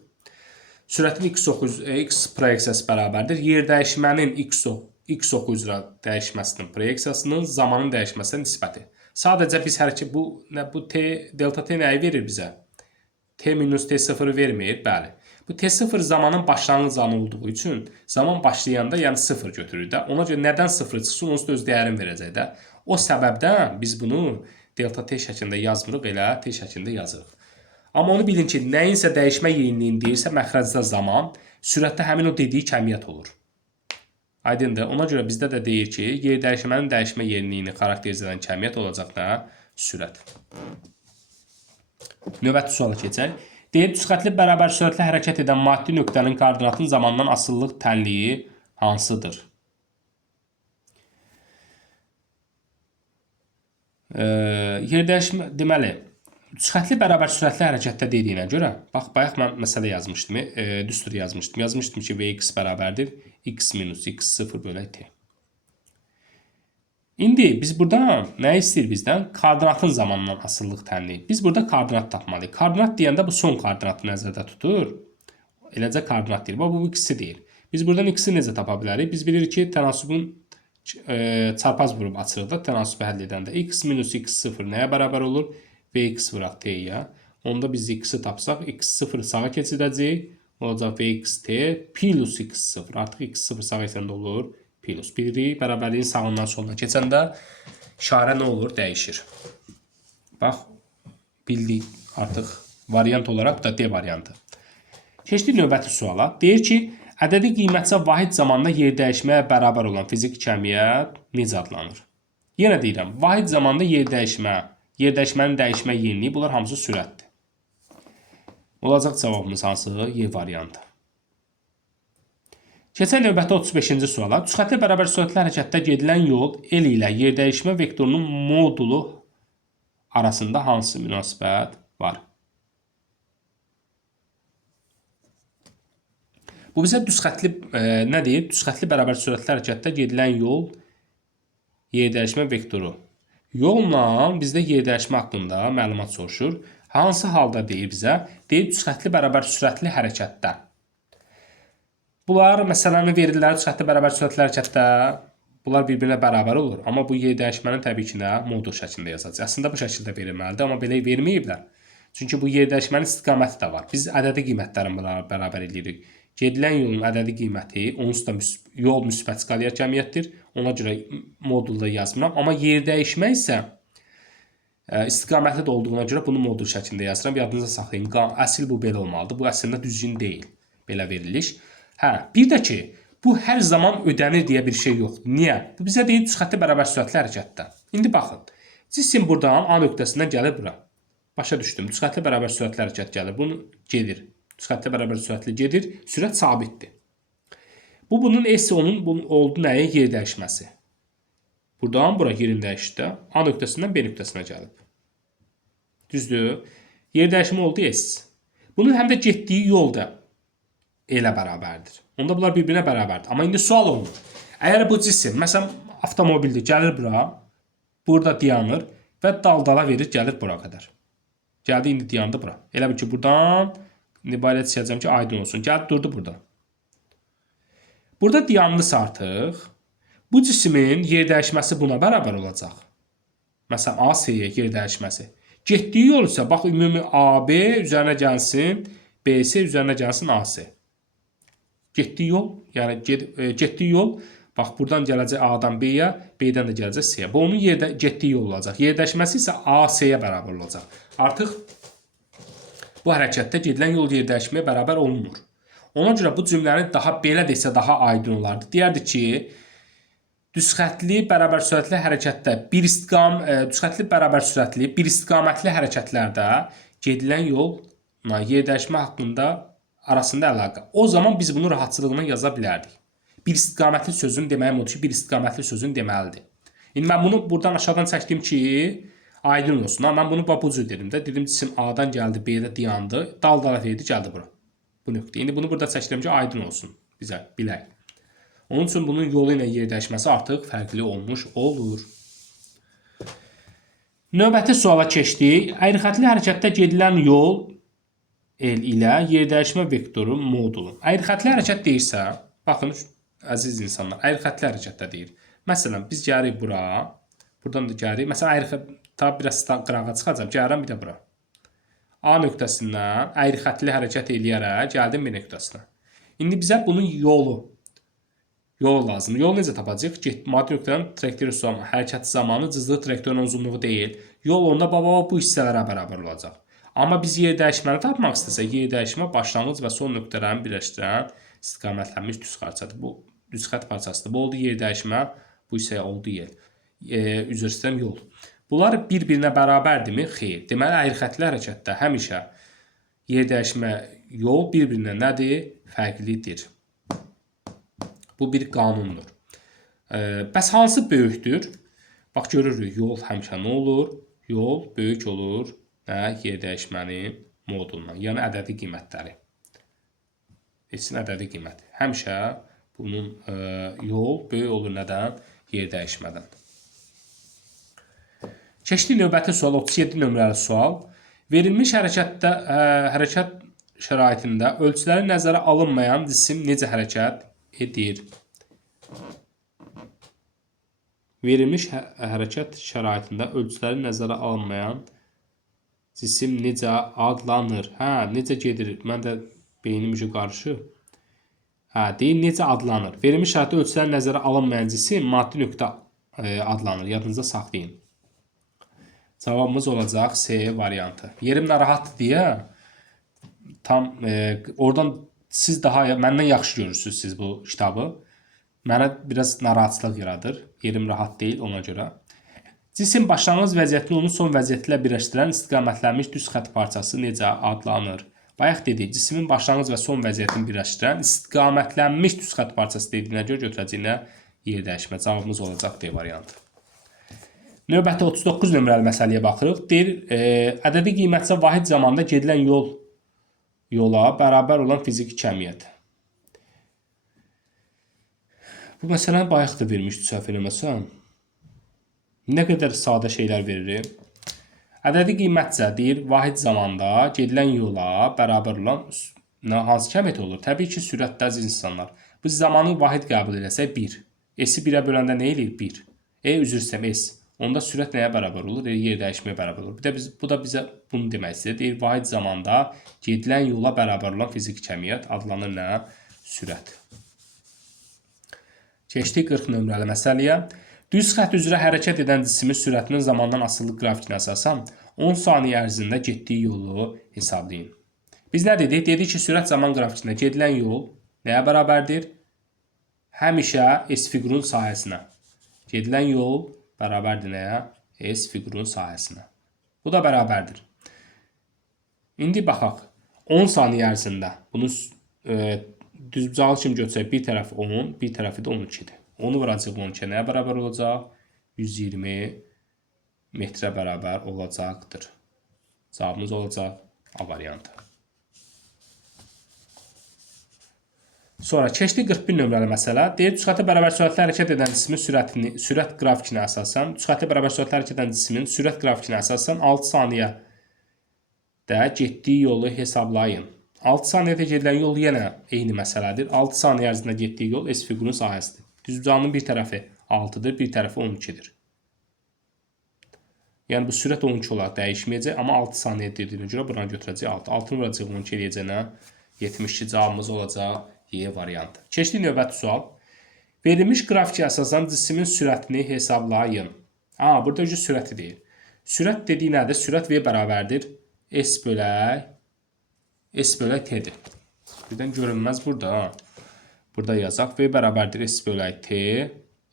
sürətin x proyeksiyası bərabərdir. Yerdəyişmənin x oxu üzrə dəyişməsinin proyeksiyasının zamanın dəyişməsinə nisbəti. Sadəcə biz hərəkət bu delta t nəyi verir bizə? T minus t0 vermir, bəli. Bu t0 zamanın başlanğıc anı olduğu üçün zaman başlayanda yəni 0 götürür də. Ona görə nədən 0 çıxsın, onsuz da öz dəyərini verəcək də. O səbəbdən biz bunu delta t şəklində yazmırıq, elə t şəklində yazırıq. Amma onu bilin ki, nəyinsə dəyişmə yeniliyini deyirsə, məxrəcdə zaman, sürətdə həmin o dediyi kəmiyyət olur. Aydındır. Ona görə bizdə də deyir ki, yerdəyişmənin dəyişmə yeniliyini xarakterizə edən kəmiyyət olacaq da sürət. Növbəti suala keçək. Deyir, düzxətli bərabər sürətlə hərəkət edən maddi nöqtənin koordinatın zamandan asılılıq tənliyi hansıdır? Yerdəyişmə, deməli, düzxətli bərabər sürətli hərəkətdə dediyinə görə, bax, bayaq mən məsələ yazmışdım, düstur yazmışdım. Yazmışdım ki, Vx bərabərdir x minus x0 bölək t. İndi biz burada nə istəyir bizdən? Koordinatın zamandan asıllıq tənliyi. Biz burada koordinat tapmalıyıq. Koordinat deyəndə bu son koordinatı nəzərdə tutur. Eləcə koordinat deyir. Bu x-i deyir. Biz buradan x-i necə tapa bilərik? Biz bilirik ki, tənasübün çarpaz vurub açırıq da tənasübü həll edəndə. X minus x0 nəyə bərabər olur? Vx vuraq t-yə. Onda biz x-i tapsaq, x0 sağa keçirəcəyik. Olacaq Vxt plus x0. Artıq x0 sağa keçəndə olur Plus bilirik. Bərabərliyin sağından soluna keçəndə işarə nə olur? Dəyişir. Bax, bildik artıq variant olaraq da D variantı. Keçdik növbəti suala. Deyir ki, ədədi qiymətcə vahid zamanda yer dəyişməyə bərabər olan fiziki cəmiyyət necə adlanır? Yenə deyirəm, vahid zamanda yer dəyişmənin dəyişmə yeniliyi, bunlar hamısı sürətdir. Olacaq cavabımız hansı? Y variantı. Keçək növbəti 35-ci suala. Düzxətli bərabər sürətli hərəkətdə gedilən yol L ilə yer dəyişmə vektorunun modulu arasında hansı münasibət var? Bu bizə düzxətli nə deyir? Düzxətli bərabər sürətli hərəkətdə gedilən yol yer dəyişmə vektoru. Yolla bizdə yer dəyişmə haqqında məlumat soruşur. Hansı halda deyir bizə? Deyir düzxətli bərabər sürətli hərəkətdə. Bunlar məsələni verirlər düzxətli bərabər sürətli hərəkətdə. Bunlar bir-birinə bərabər olur. Amma bu yer dəyişmənin təbii ki, nə? Modul şəklində yazacaq. Əslində bu şəkildə verilməlidir, amma belə verməyiblər. Çünki bu yer dəyişmənin istiqaməti də var. Biz ədədi qiymətlərini bərabər edirik. Gedilən yolun ədədi qiyməti onsuz da yol müsbət skalar cəmiyyətdir. Ona görə modulda yazmıram. Amma yer dəyişmə isə istiqamətli də olduğuna görə bunu modul şəklində yazıram. Yadınıza saxlayın. Əsl bu belə olmalıdır. Bu əslində düzgün deyil. Belə veriliş. Bir də ki, bu hər zaman ödənir deyə bir şey yoxdur. Niyə? Bu bizə deyir düzxətli bərabər sürətli hərəkətdə. İndi baxın. Cisim buradan A nöqtəsindən gəlir bura. Başa düşdüm. Düzxətli bərabər sürətli hərəkət gəlir. Bunu gedir. Düzxətli bərabər sürətli gedir. Sürət sabitdir. Bunun S onun oldu nəyə? Yer dəyişməsi. Buradan bura yerin dəyişdi. A nöqtəsindən B nöqtəsinə gəlib. Düzdür? Yer dəyişimi oldu S. Bunun həm də getdiyi yol da elə bərabərdir. Onda bunlar bir-birinə bərabərdir. Amma indi sual olunur. Əgər bu cisim, məsələn, avtomobildir, gəlir bura, burada dayanır və dal-dala verir, gəlir bura qədər. Gəldi, indi dayandı bura. Elə bir ki, buradan indi barədə seçəcəm ki, aydın olsun. Gəldi, durdu burada. Burada dayandısa artıq, bu cismin yer dəyişməsi buna bərabər olacaq. Məsələn, AC-yə yer dəyişməsi. Getdiyi yol isə, bax, ümumi AB üzərinə gəlsin, BC üzərinə gəlsin AC. Getdiyi yol, yəni getdiyi yol, bax, buradan gələcək A-dan B-yə, B-dən də gələcək C-yə. Bu, onun getdiyi yol olacaq. Yer dəyişməsi isə AC-yə bərabər olacaq. Artıq bu hərəkətdə gedilən yol yer dəyişməyə bərabər olunmur. Ona görə bu cümləni daha belə desə daha aydın olardı. Deyərdi ki, düzxətli bərabər sürətli hərəkətdə düzxətli bərabər sürətli bir istiqamətli hərəkətlərdə gedilən yol yer dəyişmə haqqında arasında əlaqə. O zaman biz bunu rahatçılığına yaza bilərdik. Bir istiqamətli sözün deməyim odur ki, bir istiqamətli sözün deməlidir. İndi mən bunu buradan aşağıdan çəkdim ki, aydın olsun. Mən bunu bu cür dedim də. Dedim cisim A-dan gəldi, B-də dayandı, dal-dala verdi, gəldi bura. Bu nöqtə. İndi bunu burada çəkirəm ki, aydın olsun bizə, bilək. Onun üçün bunun yolu ilə yer dəyişməsi artıq fərqli olmuş olur. Növbəti suala keçdik. Əyrixətli hərəkətdə gedilən yol L ilə yer dəyişmə vektoru modulu. Əyrixətli hərəkət deyirsə, baxın, əziz insanlar, əyrixətli hərəkətdə deyir. Məsələn, biz gəlirik bura, buradan da gəlirik. Məsələn, biraz qırağa çıxacaq, gəlirəm bir də bura. A nöqtəsindən əyrixətli hərəkət eləyərək gəldim B nöqtəsinə. İndi bizə bunun yolu lazımdır. Yol necə tapacaq? Maddi nöqtədən trayektoriya hərəkət zamanı cızdığı trayektoriyanın uzunluğu deyil. Yol onda bu hissələrə bərabər olacaq. Amma biz yer dəyişməni tapmaq istəsək, yer dəyişmə başlanğıc və son nöqtələrini birləşdirən istiqamətlənmiş düz xərçədir. Bu düz xətt parçasıdır. Bu oldu yer dəyişmə, bu isə oldu yer. Üzr istəyirəm, yol. Bunlar bir-birinə bərabərdirmi? Xeyr. Deməli, əyrixətli hərəkətdə həmişə yer dəyişmə yol bir-birinə nədir? Fərqlidir. Bu bir qanundur. Bəs hansı böyükdür? Bax, görürük, yol həmişə nə olur? Yol böyük olur yer dəyişmənin modulundan, yəni ədədi qiymətləri. Heç ədədi qiyməti. Həmişə bunun yol böyük olur nədən? Yer dəyişmədən. Keçdik növbəti sual, 37 nömrəli sual. Verilmiş hərəkət şəraitində ölçüləri nəzərə alınmayan cisim necə hərəkət edir? Verilmiş hərəkət şəraitində ölçüləri nəzərə alınmayan cisim necə adlanır? Necə gedir? Mən də beynim qarışır. Deyir, necə adlanır? Verilmiş şəraitdə ölçülərin nəzərə alınmayan cisim maddi nöqtə adlanır. Yadınızda saxlayın. Cavabımız olacaq C variantı. Yerim narahatdır deyə tam oradan siz daha məndən yaxşı görürsünüz siz bu kitabı. Mənə biraz narahatçılıq yaradır. Yerim rahat deyil ona görə. Cisim başlanğıc vəziyyətini onun son vəziyyəti ilə birləşdirən istiqamətlənmiş düz xətt parçası necə adlanır? Bayaq dedik, cismin başlanğıc və son vəziyyətini birləşdirən istiqamətlənmiş düz xətt parçası dediyinə görə götürəcəyinə yer dəyişmə. Cavabımız olacaq D variantı. Növbəti 39 nömrəli məsələyə baxırıq. Deyir, ədədi qiymətsə vahid zamanda gedilən yola bərabər olan fiziki kəmiyyət. Bu məsələni bayaq da vermişdi, səhv eləməsəm. Nə qədər sadə şeylər verir. Ədədi qiymətcə deyir, vahid zamanda gedilən yola bərabər olan hansı kəmiyyət olur? Təbii ki, sürətdə əziz insanlar. Biz zamanı vahid qəbul eləsək 1. S-i 1-ə böləndə nə eləyir? 1. Üzr istəyirəm, S. Onda sürət nəyə bərabər olur? Yer dəyişməyə bərabər olur. Bu da bizə bunu demək istəyir. Deyir, vahid zamanda gedilən yola bərabər olan fiziki kəmiyyət adlanır nə? Sürət. Keçdik 40 nömrəli məsələyə. Düz xətt üzrə hərəkət edən cismin sürətinin zamandan asılı qrafikinə əsasən 10 saniyə ərzində getdiyi yolu hesablayın. Biz nə dedik? Dedik ki, sürət zaman qrafikində gedilən yol nəyə bərabərdir? Həmişə S fiqurun sahəsinə. Gedilən yol bərabərdir nəyə? S fiqurun sahəsinə. Bu da bərabərdir. İndi baxaq. 10 saniyə ərzində bunu düzbucağı kimi götürsək, bir tərəfi 10, bir tərəfi də 12-dir. Onu vuracaq 12 nəyə bərabər olacaq? 120 metrə bərabər olacaqdır. Cavabımız olacaq A variantı. Sonra keçdik 41 nömrəli məsələ. Deyir, düzxətə bərabər sürətlə hərəkət edən cismin sürət qrafikinə əsasən, düzxətə bərabər sürətlə hərəkət edən cismin sürət qrafikinə əsasən 6 saniyədə getdiyi yolu hesablayın. 6 saniyədə gedilən yol yenə eyni məsələdir. 6 saniyə ərzində getdiyi yol S fiqurun sahəsidir. Düzbucağının bir tərəfi 6-dır, bir tərəfi 12-dir. Yəni bu sürət 12 olaraq dəyişməyəcək, amma 6 saniyə dediyinə görə buranı götürəcək 6. 6-nı vuracaq 12 eləyəcəyinə 72 cavabımız olacaq Y variantı. Keçdik növbəti sual. Verilmiş qrafikə əsasən cismin sürətini hesablayın. Burada sürəti deyir. Sürət dediyi nədir? Sürət V bərabərdir. S bölək T-dir. Birdən görünməz burada. Burada yazaq. V bərabərdir S bölək T.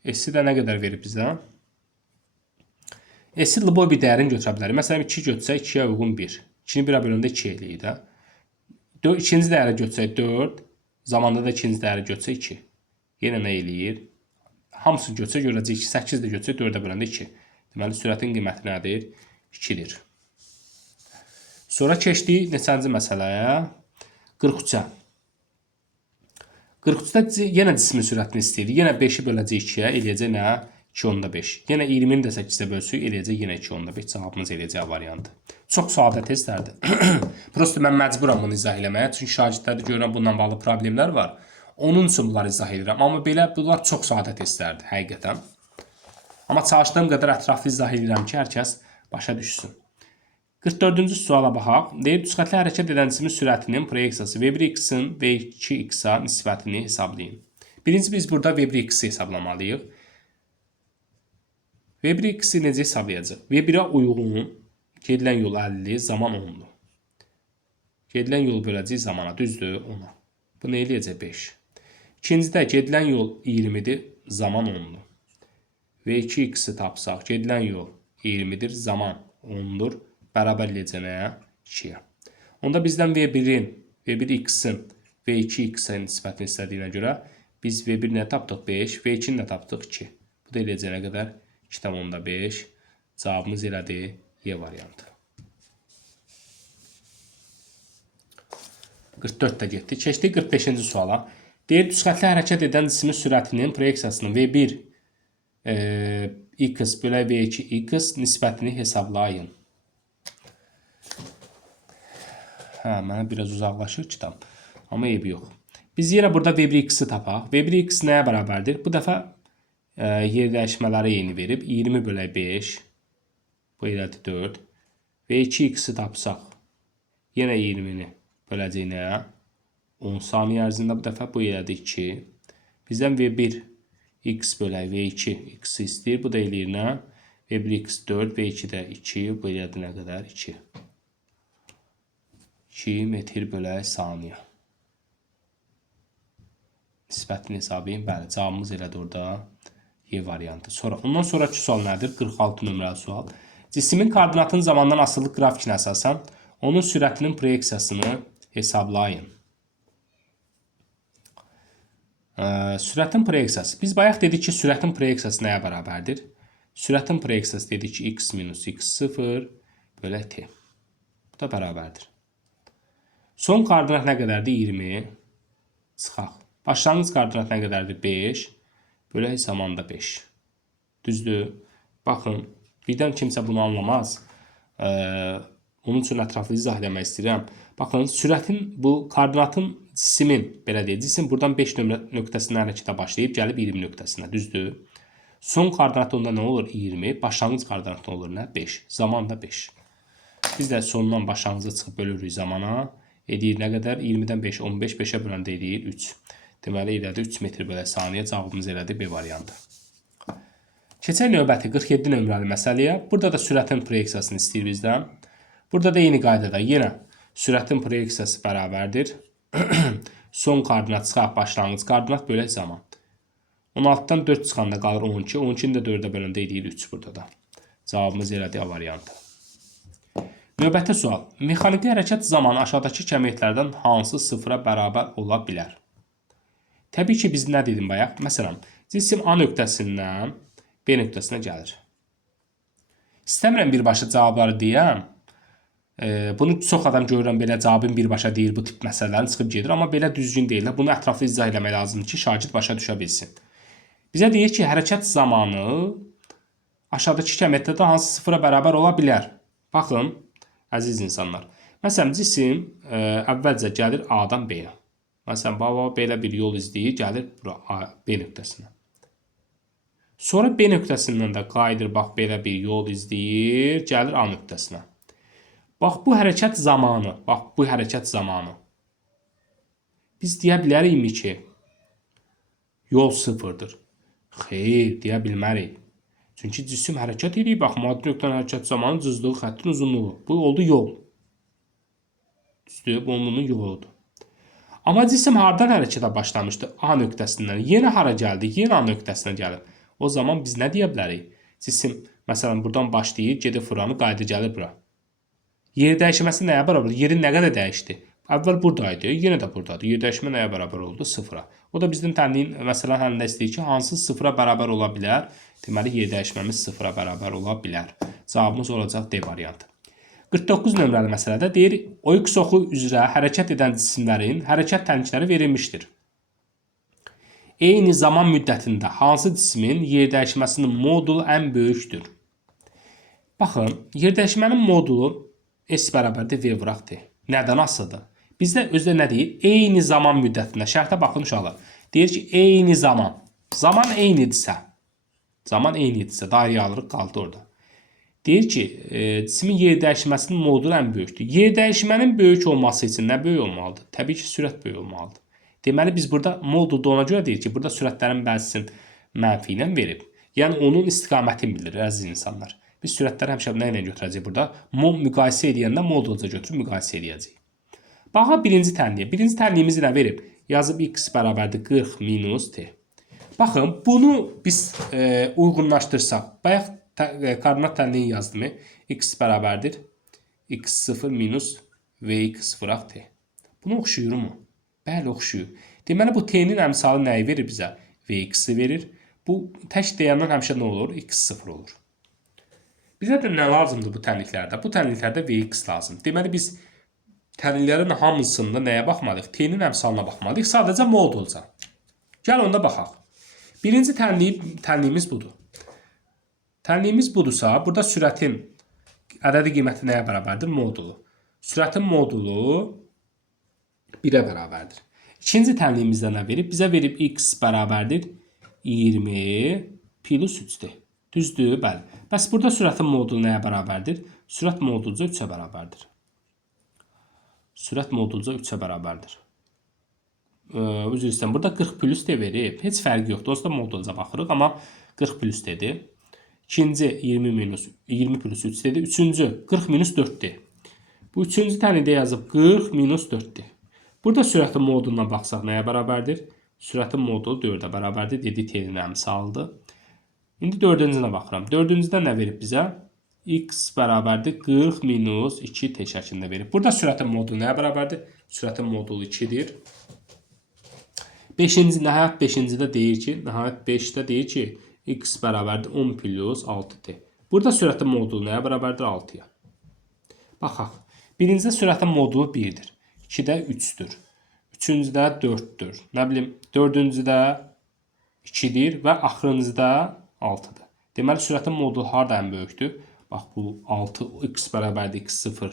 S-i də nə qədər verib bizə? S-i boy bir dəyərini götürə bilərik. Məsələn, 2 götürsək 2-yə uyğun 1. 2-ni 1-ə bölündə 2 eləyir də. İkinci dəyəri götürsək 4. Zamanda da ikinci dəyəri götürsək 2. Yenə nə eləyir? Hamısını götürsək görəcək 2. 8 də götürsək 4-ə böləndə 2. Deməli, sürətin qiyməti nədir? 2-dir. Sonra keçdik neçənci məsələyə? 43-ə. 43-də yenə cismin sürətini istəyirik. Yenə 5-i böləcək 2-yə, eləyəcək nə? 2/5. Yenə 20-ni də 8-ə bölsək, eləyəcək yenə 2/5. Cavabımız eləyəcək variantı. Çox sadə testlərdir. Prosto mən məcburam bunu izah eləməyə. Çünki şagirdlərdə görürəm bununla bağlı problemlər var. Onun üçün bunları izah edirəm. Amma belə bunlar çox sadə testlərdir, həqiqətən. Amma çalışdığım qədər ətraflı izah edirəm ki, hər kəs başa düşsün. 44-cü suala baxaq. Deyir, düzxətli hərəkət edən cismin sürətinin proyeksiyası V1x-in V2x-a nisbətini hesablayın. Birinci biz burada V1x-i hesablamalıyıq. V1x-i necə hesablayacaq? V1-ə uyğun gedilən yol 50, zaman 10-dur. Gedilən yol böləcək zamana, düzdür 10-a. Bu nə eləyəcək? 5. İkincidə gedilən yol 20-dir, zaman 10-dur. V2x-i tapsaq, gedilən yol 20-dir, zaman 10-dur. Bərabər eləyəcək nəyə? 2-yə. Onda bizdən V1-in, V1x-in V2x-in nisbətini istədiyinə görə biz V1 nə tapdıq? 5. V2-ni də tapdıq? 2. Bu da eləyəcək nə qədər? 2/5. Cavabımız elədi Y variantı. 44 də getdi. Keçdik 45-ci suala. Deyir, düzxətli hərəkət edən cismin sürətinin proyeksiyasının V1 x bölək V2 x nisbətini hesablayın. Mənə biraz uzaqlaşır kitab. Amma eybi yox. Biz yenə burada V1x-i tapaq. V1x nəyə bərabərdir? Bu dəfə yer dəyişmələri eyni verib. 20 bölək 5. Bu elədir 4. V2x-i tapsaq. Yenə 20-ni böləcək nəyə? 10 saniyə ərzində bu dəfə bu elədi 2. Bizdən V1 x bölək V2 x istəyir. Bu da eləyir nə? V1 x 4, V2 də 2. Bu elədi nə qədər? 2. 2 metr bölək saniyə. Nisbətini hesablayın. Bəli, cavabımız elədir orada. Y variantı. Ondan sonraki sual nədir? 46 nömrəli sual. Cismin koordinatının zamandan asılılıq qrafikinə əsasən onun sürətinin proyeksiyasını hesablayın. Sürətin proyeksiyası. Biz bayaq dedik ki, sürətin proyeksiyası nəyə bərabərdir? Sürətin proyeksiyası dedik ki, x minus x0 bölək t. Bu da bərabərdir. Son koordinat nə qədərdir? 20. Çıxaq. Başlanğıc koordinat nə qədərdir? 5. Bölək zamanda 5. Düzdür? Baxın, birdən kimsə bunu anlamaz. Onun üçün ətraflı izah eləmək istəyirəm. Baxın, sürətin bu koordinatın cismin, belə deyək, cisim buradan 5 nöqtəsindən hərəkətə başlayıb, gəlib 20 nöqtəsinə. Düzdür? Son koordinat onda nə olur? 20. Başlanğıc koordinat nə olur? Nə? 5. Zaman da 5. Biz də sondan başlanğıca çıxıb bölürük zamana. Edir nə qədər? 20-dən 5, 15, 5-ə böləndə edir 3. Deməli, elədi 3 metr bölək saniyə. Cavabımız elədi B variantı. Keçək növbəti 47 nömrəli məsələyə. Burada da sürətin proyeksiyasını istəyir bizdən. Burada da eyni qaydada yenə sürətin proyeksiyası bərabərdir. Son koordinat çıxaq başlanğıc koordinat bölək zaman. 16-dan 4 çıxanda qalır 12. 12-ni də 4-ə böləndə edir 3 burada da. Cavabımız elədi A variantı. Növbəti sual. Mexaniki hərəkət zamanı aşağıdakı kəmiyyətlərdən hansı sıfıra bərabər ola bilər? Təbii ki, biz nə dedim bayaq? Məsələn, cisim A nöqtəsindən B nöqtəsinə gəlir. İstəmirəm birbaşa cavabları deyəm. Bunu çox adam görürəm, belə cavabın birbaşa deyir, bu tip məsələlərin çıxıb gedir. Amma belə düzgün deyil. Bunu ətraflı izah eləmək lazımdır ki, şagird başa düşə bilsin. Bizə deyir ki, hərəkət zamanı aşağıdakı kəmiyyətlərdə hansı sıfıra bərabər ola bilər? Baxın, əziz insanlar. Məsələn, cisim əvvəlcə gəlir A-dan B-yə. Məsələn, belə bir yol izləyir, gəlir bura B nöqtəsinə. Sonra B nöqtəsindən də qayıdır, bax, belə bir yol izləyir, gəlir A nöqtəsinə. Bax, bu hərəkət zamanı. Biz deyə bilərikmi ki, yol sıfırdır? Xeyr, deyə bilmərik. Çünki cisim hərəkət edir, bax, maddi nöqtənin hərəkət zamanı cızdığı xəttin uzunluğu. Bu oldu yol. Düzdür, bu onun yoludur. Amma cisim hardan hərəkətə başlamışdı? A nöqtəsindən. Yenə hara gəldi? Yenə A nöqtəsinə gəlib. O zaman biz nə deyə bilərik? Cisim, məsələn, buradan başlayır, gedib fıranı, qayıdı gəlir bura. Yer dəyişməsi nəyə bərabər? Yerin nə qədər dəyişdi? Əvvəl buradaydı, yenə də buradadır. Yer dəyişmə nəyə bərabər oldu? Sıfıra. O da bizdən tənliyin, məsələn, həllində istəyir ki, hansı sıfıra bərabər ola bilər? Deməli, yer dəyişməmiz sıfıra bərabər ola bilər. Cavabımız olacaq D variantı. 49 nömrəli məsələdə deyir, OX oxu üzrə hərəkət edən cisimlərin hərəkət tənlikləri verilmişdir. Eyni zaman müddətində hansı cismin yer dəyişməsinin modulu ən böyükdür? Baxın, yer dəyişmənin modulu S bərabərdir V vuraq D. Nədən asılıdır? Bizdə özdə nə deyir? Eyni zaman müddətində. Şərtə baxın uşaqlar. Deyir ki, eyni zaman. Zaman eynidirsə, dairəyə alırıq, qaldı orada. Deyir ki, cismin yer dəyişməsinin modulu ən böyükdür. Yer dəyişmənin böyük olması üçün nə böyük olmalıdır? Təbii ki, sürət böyük olmalıdır. Deməli, biz burada modulda ona görə deyir ki, burada sürətlərin bəzisini mənfi ilə verib. Yəni, onun istiqamətini bilir, əziz insanlar. Biz sürətləri həmişə nə ilə götürəcəyik burada? Müqayisə edəndə modulca götürüb müqayisə edəcəyik. Baxa, birinci tənliyə. Birinci tənliyimizi nə verib? Yazıb x bərabərdir 40 minus t. Baxın, bunu biz uyğunlaşdırsaq, bayaq koordinat tənliyi yazdım. X bərabərdir x0 minus vx vuraq t. Bunu oxşuyur mu? Bəli, oxşuyur. Deməli, bu t-nin əmsalı nəyi verir bizə? Vx-i verir. Bu tək deyəndən həmişə nə olur? X0 olur. Bizə də nə lazımdır bu tənliklərdə? Bu tənliklərdə Vx lazım. Deməli, biz tənliklərin hamısında nəyə baxmadıq? T-nin əmsalına baxmadıq. Sadəcə modulca. Gəl onda baxaq. Birinci tənliyimiz budur. Tənliyimiz budursa, burada sürətin ədədi qiyməti nəyə bərabərdir? Modulu. Sürətin modulu 1-ə bərabərdir. İkinci tənliyimizdə nə verib? Bizə verib x bərabərdir 20 plus 3-dür. Düzdür? Bəli. Bəs burada sürətin modulu nəyə bərabərdir? Sürət modulca 3-ə bərabərdir. Sürət modulca 3-ə bərabərdir. üzr istəyirəm. Burada 40 plus de verib. Heç fərqi yoxdur. Onsuz da moduluca baxırıq, amma 40 plus dedi. İkinci 20 plus 3 dedi. Üçüncü 40 minus 4 dedi. Bu üçüncü tane de yazıb 40 minus 4 dedi. Burada sürətin moduluna baxsaq nəyə bərabərdir? Sürətin modulu 4-ə bərabərdir. Dedi t-nin əmsaldır. İndi dördüncünə baxıram. Dördüncüdə nə verib bizə? X bərabərdir 40 minus 2 t şəklində verib. Burada sürətin modulu nəyə bərabərdir? Sürətin modulu 2-dir. Nəhayət 5-də deyir ki, nəhayət 5-də deyir ki, x bərabərdir 10 plus 6t. Burada sürətin modulu nəyə bərabərdir? 6-ya. Baxaq. Birincidə sürətin modulu 1-dir. 2-də 3-dür. Üçüncüdə 4-dür. Nə bilim, dördüncüdə 2-dir və axırıncıda 6-dır. Deməli, sürətin modulu harada ən böyükdür? Bax, bu 6, x bərabərdir x0,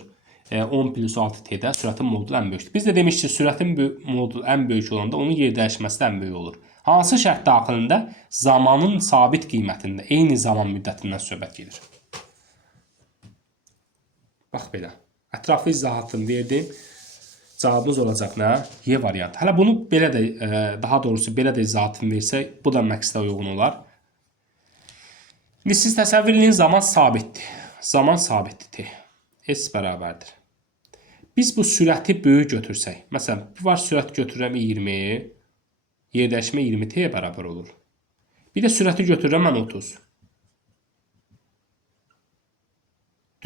10 plus 6t'də sürətin modulu ən böyükdür. Biz də demişdik, sürətin modulu ən böyük olanda onun yer dəyişməsi də ən böyük olur. Hansı şərt daxilində? Zamanın sabit qiymətində, eyni zaman müddətindən söhbət gedir. Bax belə. Ətraflı izahatını verdim. Cavabımız olacaq nə? Y variantı. Hələ bunu belə də, daha doğrusu belə də izahatını versək, bu da məqsədə uyğun olar. İndi siz təsəvvür edin, zaman sabitdir. Zaman sabitdir. S bərabərdir. Biz bu sürəti böyük götürsək, məsələn, bu var sürət götürürəm 20, yer dəyişmə 20t'yə bərabər olur. Bir də sürəti götürürəm mən 30.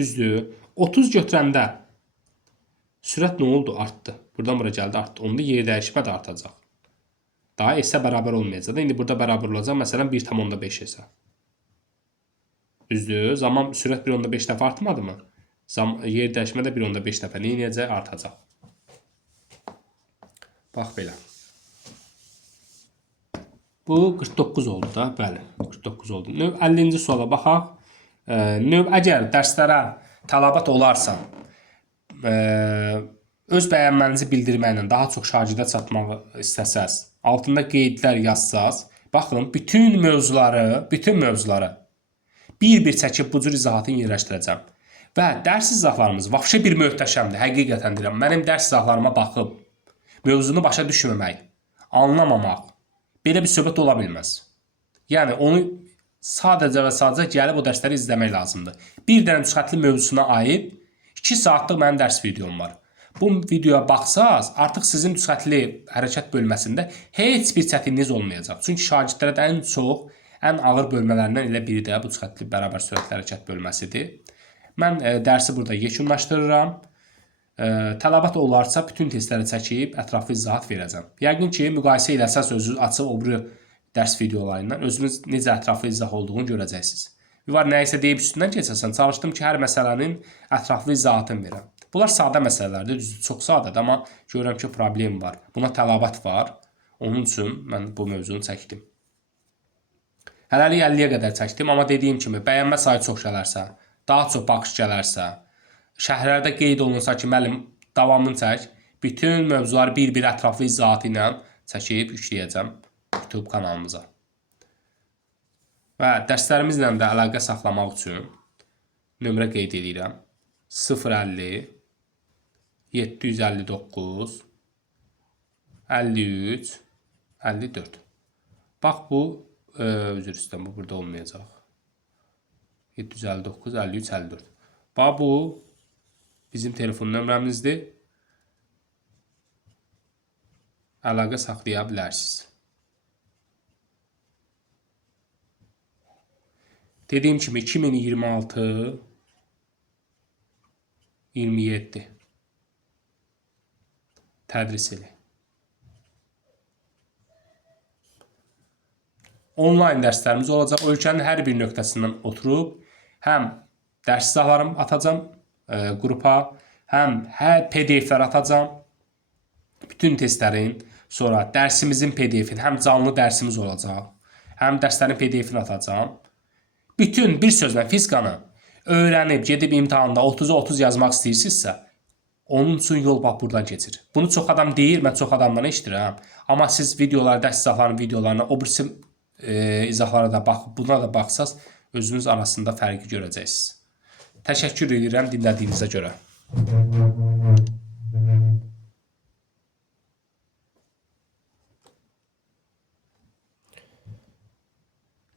Düzdür. 30 götürəndə sürət nə oldu? Artdı. Buradan bura gəldi, artdı. Onda yer dəyişmə də artacaq. Daha S-ə bərabər olmayacaq da. İndi burada bərabər olacaq. Məsələn, 1,5 S-ə. Düzdür. Zaman sürət 1,5 dəfə artmadı mı? Yer dəyişmə də 1,5 dəfə neyəcək? Artacaq. Bax belə. Bu 49 oldu da. Bəli, 49 oldu. Növ 50-ci suala baxaq. Növ əgər dərslərə tələbat olarsa, öz bəyənmənizi bildirməklə daha çox şagirdə çatmaq istəsəz, altında qeydlər yazsaz, baxın, bütün mövzuları bir-bir çəkib bu cür izahatını yerləşdirəcəm. Və dərs izahlarımız vəbşə bir möhtəşəmdir, həqiqətən deyirəm. Mənim dərs izahlarıma baxıb, mövzunu başa düşməmək, anlamamaq, belə bir söhbət ola bilməz. Yəni, onu sadəcə və sadəcə gəlib o dərsləri izləmək lazımdır. Bir dənə nüsxətli mövzusuna aid 2 saatlıq mənim dərs videom var. Bu videoya baxsaz, artıq sizin nüsxətli hərəkət bölməsində heç bir çətinliğiniz olmayacaq. Çünki şagirdlərə ən çox, ən ağır bölmələrindən elə biri də bu nüsxətli bərabər sürətli hərəkət bölməsidir. Mən dərsi burada yekunlaşdırıram. Tələbat olarsa bütün testləri çəkib ətraflı izahat verəcəm. Yəqin ki, müqayisə eləsəz özünüz açıb o biri dərs videolarından özünüz necə ətraflı izah olduğunu görəcəksiniz. Var nəyisə deyib üstündən keçəsən, çalışdım ki, hər məsələnin ətraflı izahatını verəm. Bunlar sadə məsələlərdir, düzdür, çox sadədir, amma görürəm ki, problem var. Buna tələbat var. Onun üçün mən bu mövzunu çəkdim. Hələlik 50-yə qədər çəkdim, amma dediyim kimi, bəyənmə sayı çox gələrsə, daha çox baxış gələrsə, şərhlərdə qeyd olunsa ki, müəllim davamını çək, bütün mövzuları bir-bir ətraflı izahatı ilə çəkib yükləyəcəm YouTube kanalımıza. Və dərslərimizlə də əlaqə saxlamaq üçün nömrə qeyd edirəm. 050 759 53 54. Bax bu, üzr istəyirəm, bu burada olmayacaq. 759 53 54. Bax bu bizim telefon nömrəmizdir. Əlaqə saxlaya bilərsiniz. Dediyim kimi 2026 27 tədris ili. Onlayn dərslərimiz olacaq. Ölkənin hər bir nöqtəsindən oturub həm dərs izahlarımı atacam qrupa, həm PDF-lər atacam. Bütün testlərin, sonra dərsimizin PDF-ini, həm canlı dərsimiz olacaq, həm dərslərin PDF-ini atacam. Bütün bir sözlə fizikanı öyrənib, gedib imtahanda 30'a 30 yazmaq istəyirsinizsə, onun üçün yol bax buradan keçir. Bunu çox adam deyir, mən çox adamdan eşidirəm. Amma siz videoları, dərs izahlarının videolarına, o birisi izahlara da baxıb, buna da baxsaz, özünüz arasında fərqi görəcəksiniz. Təşəkkür edirəm dinlədiyinizə görə.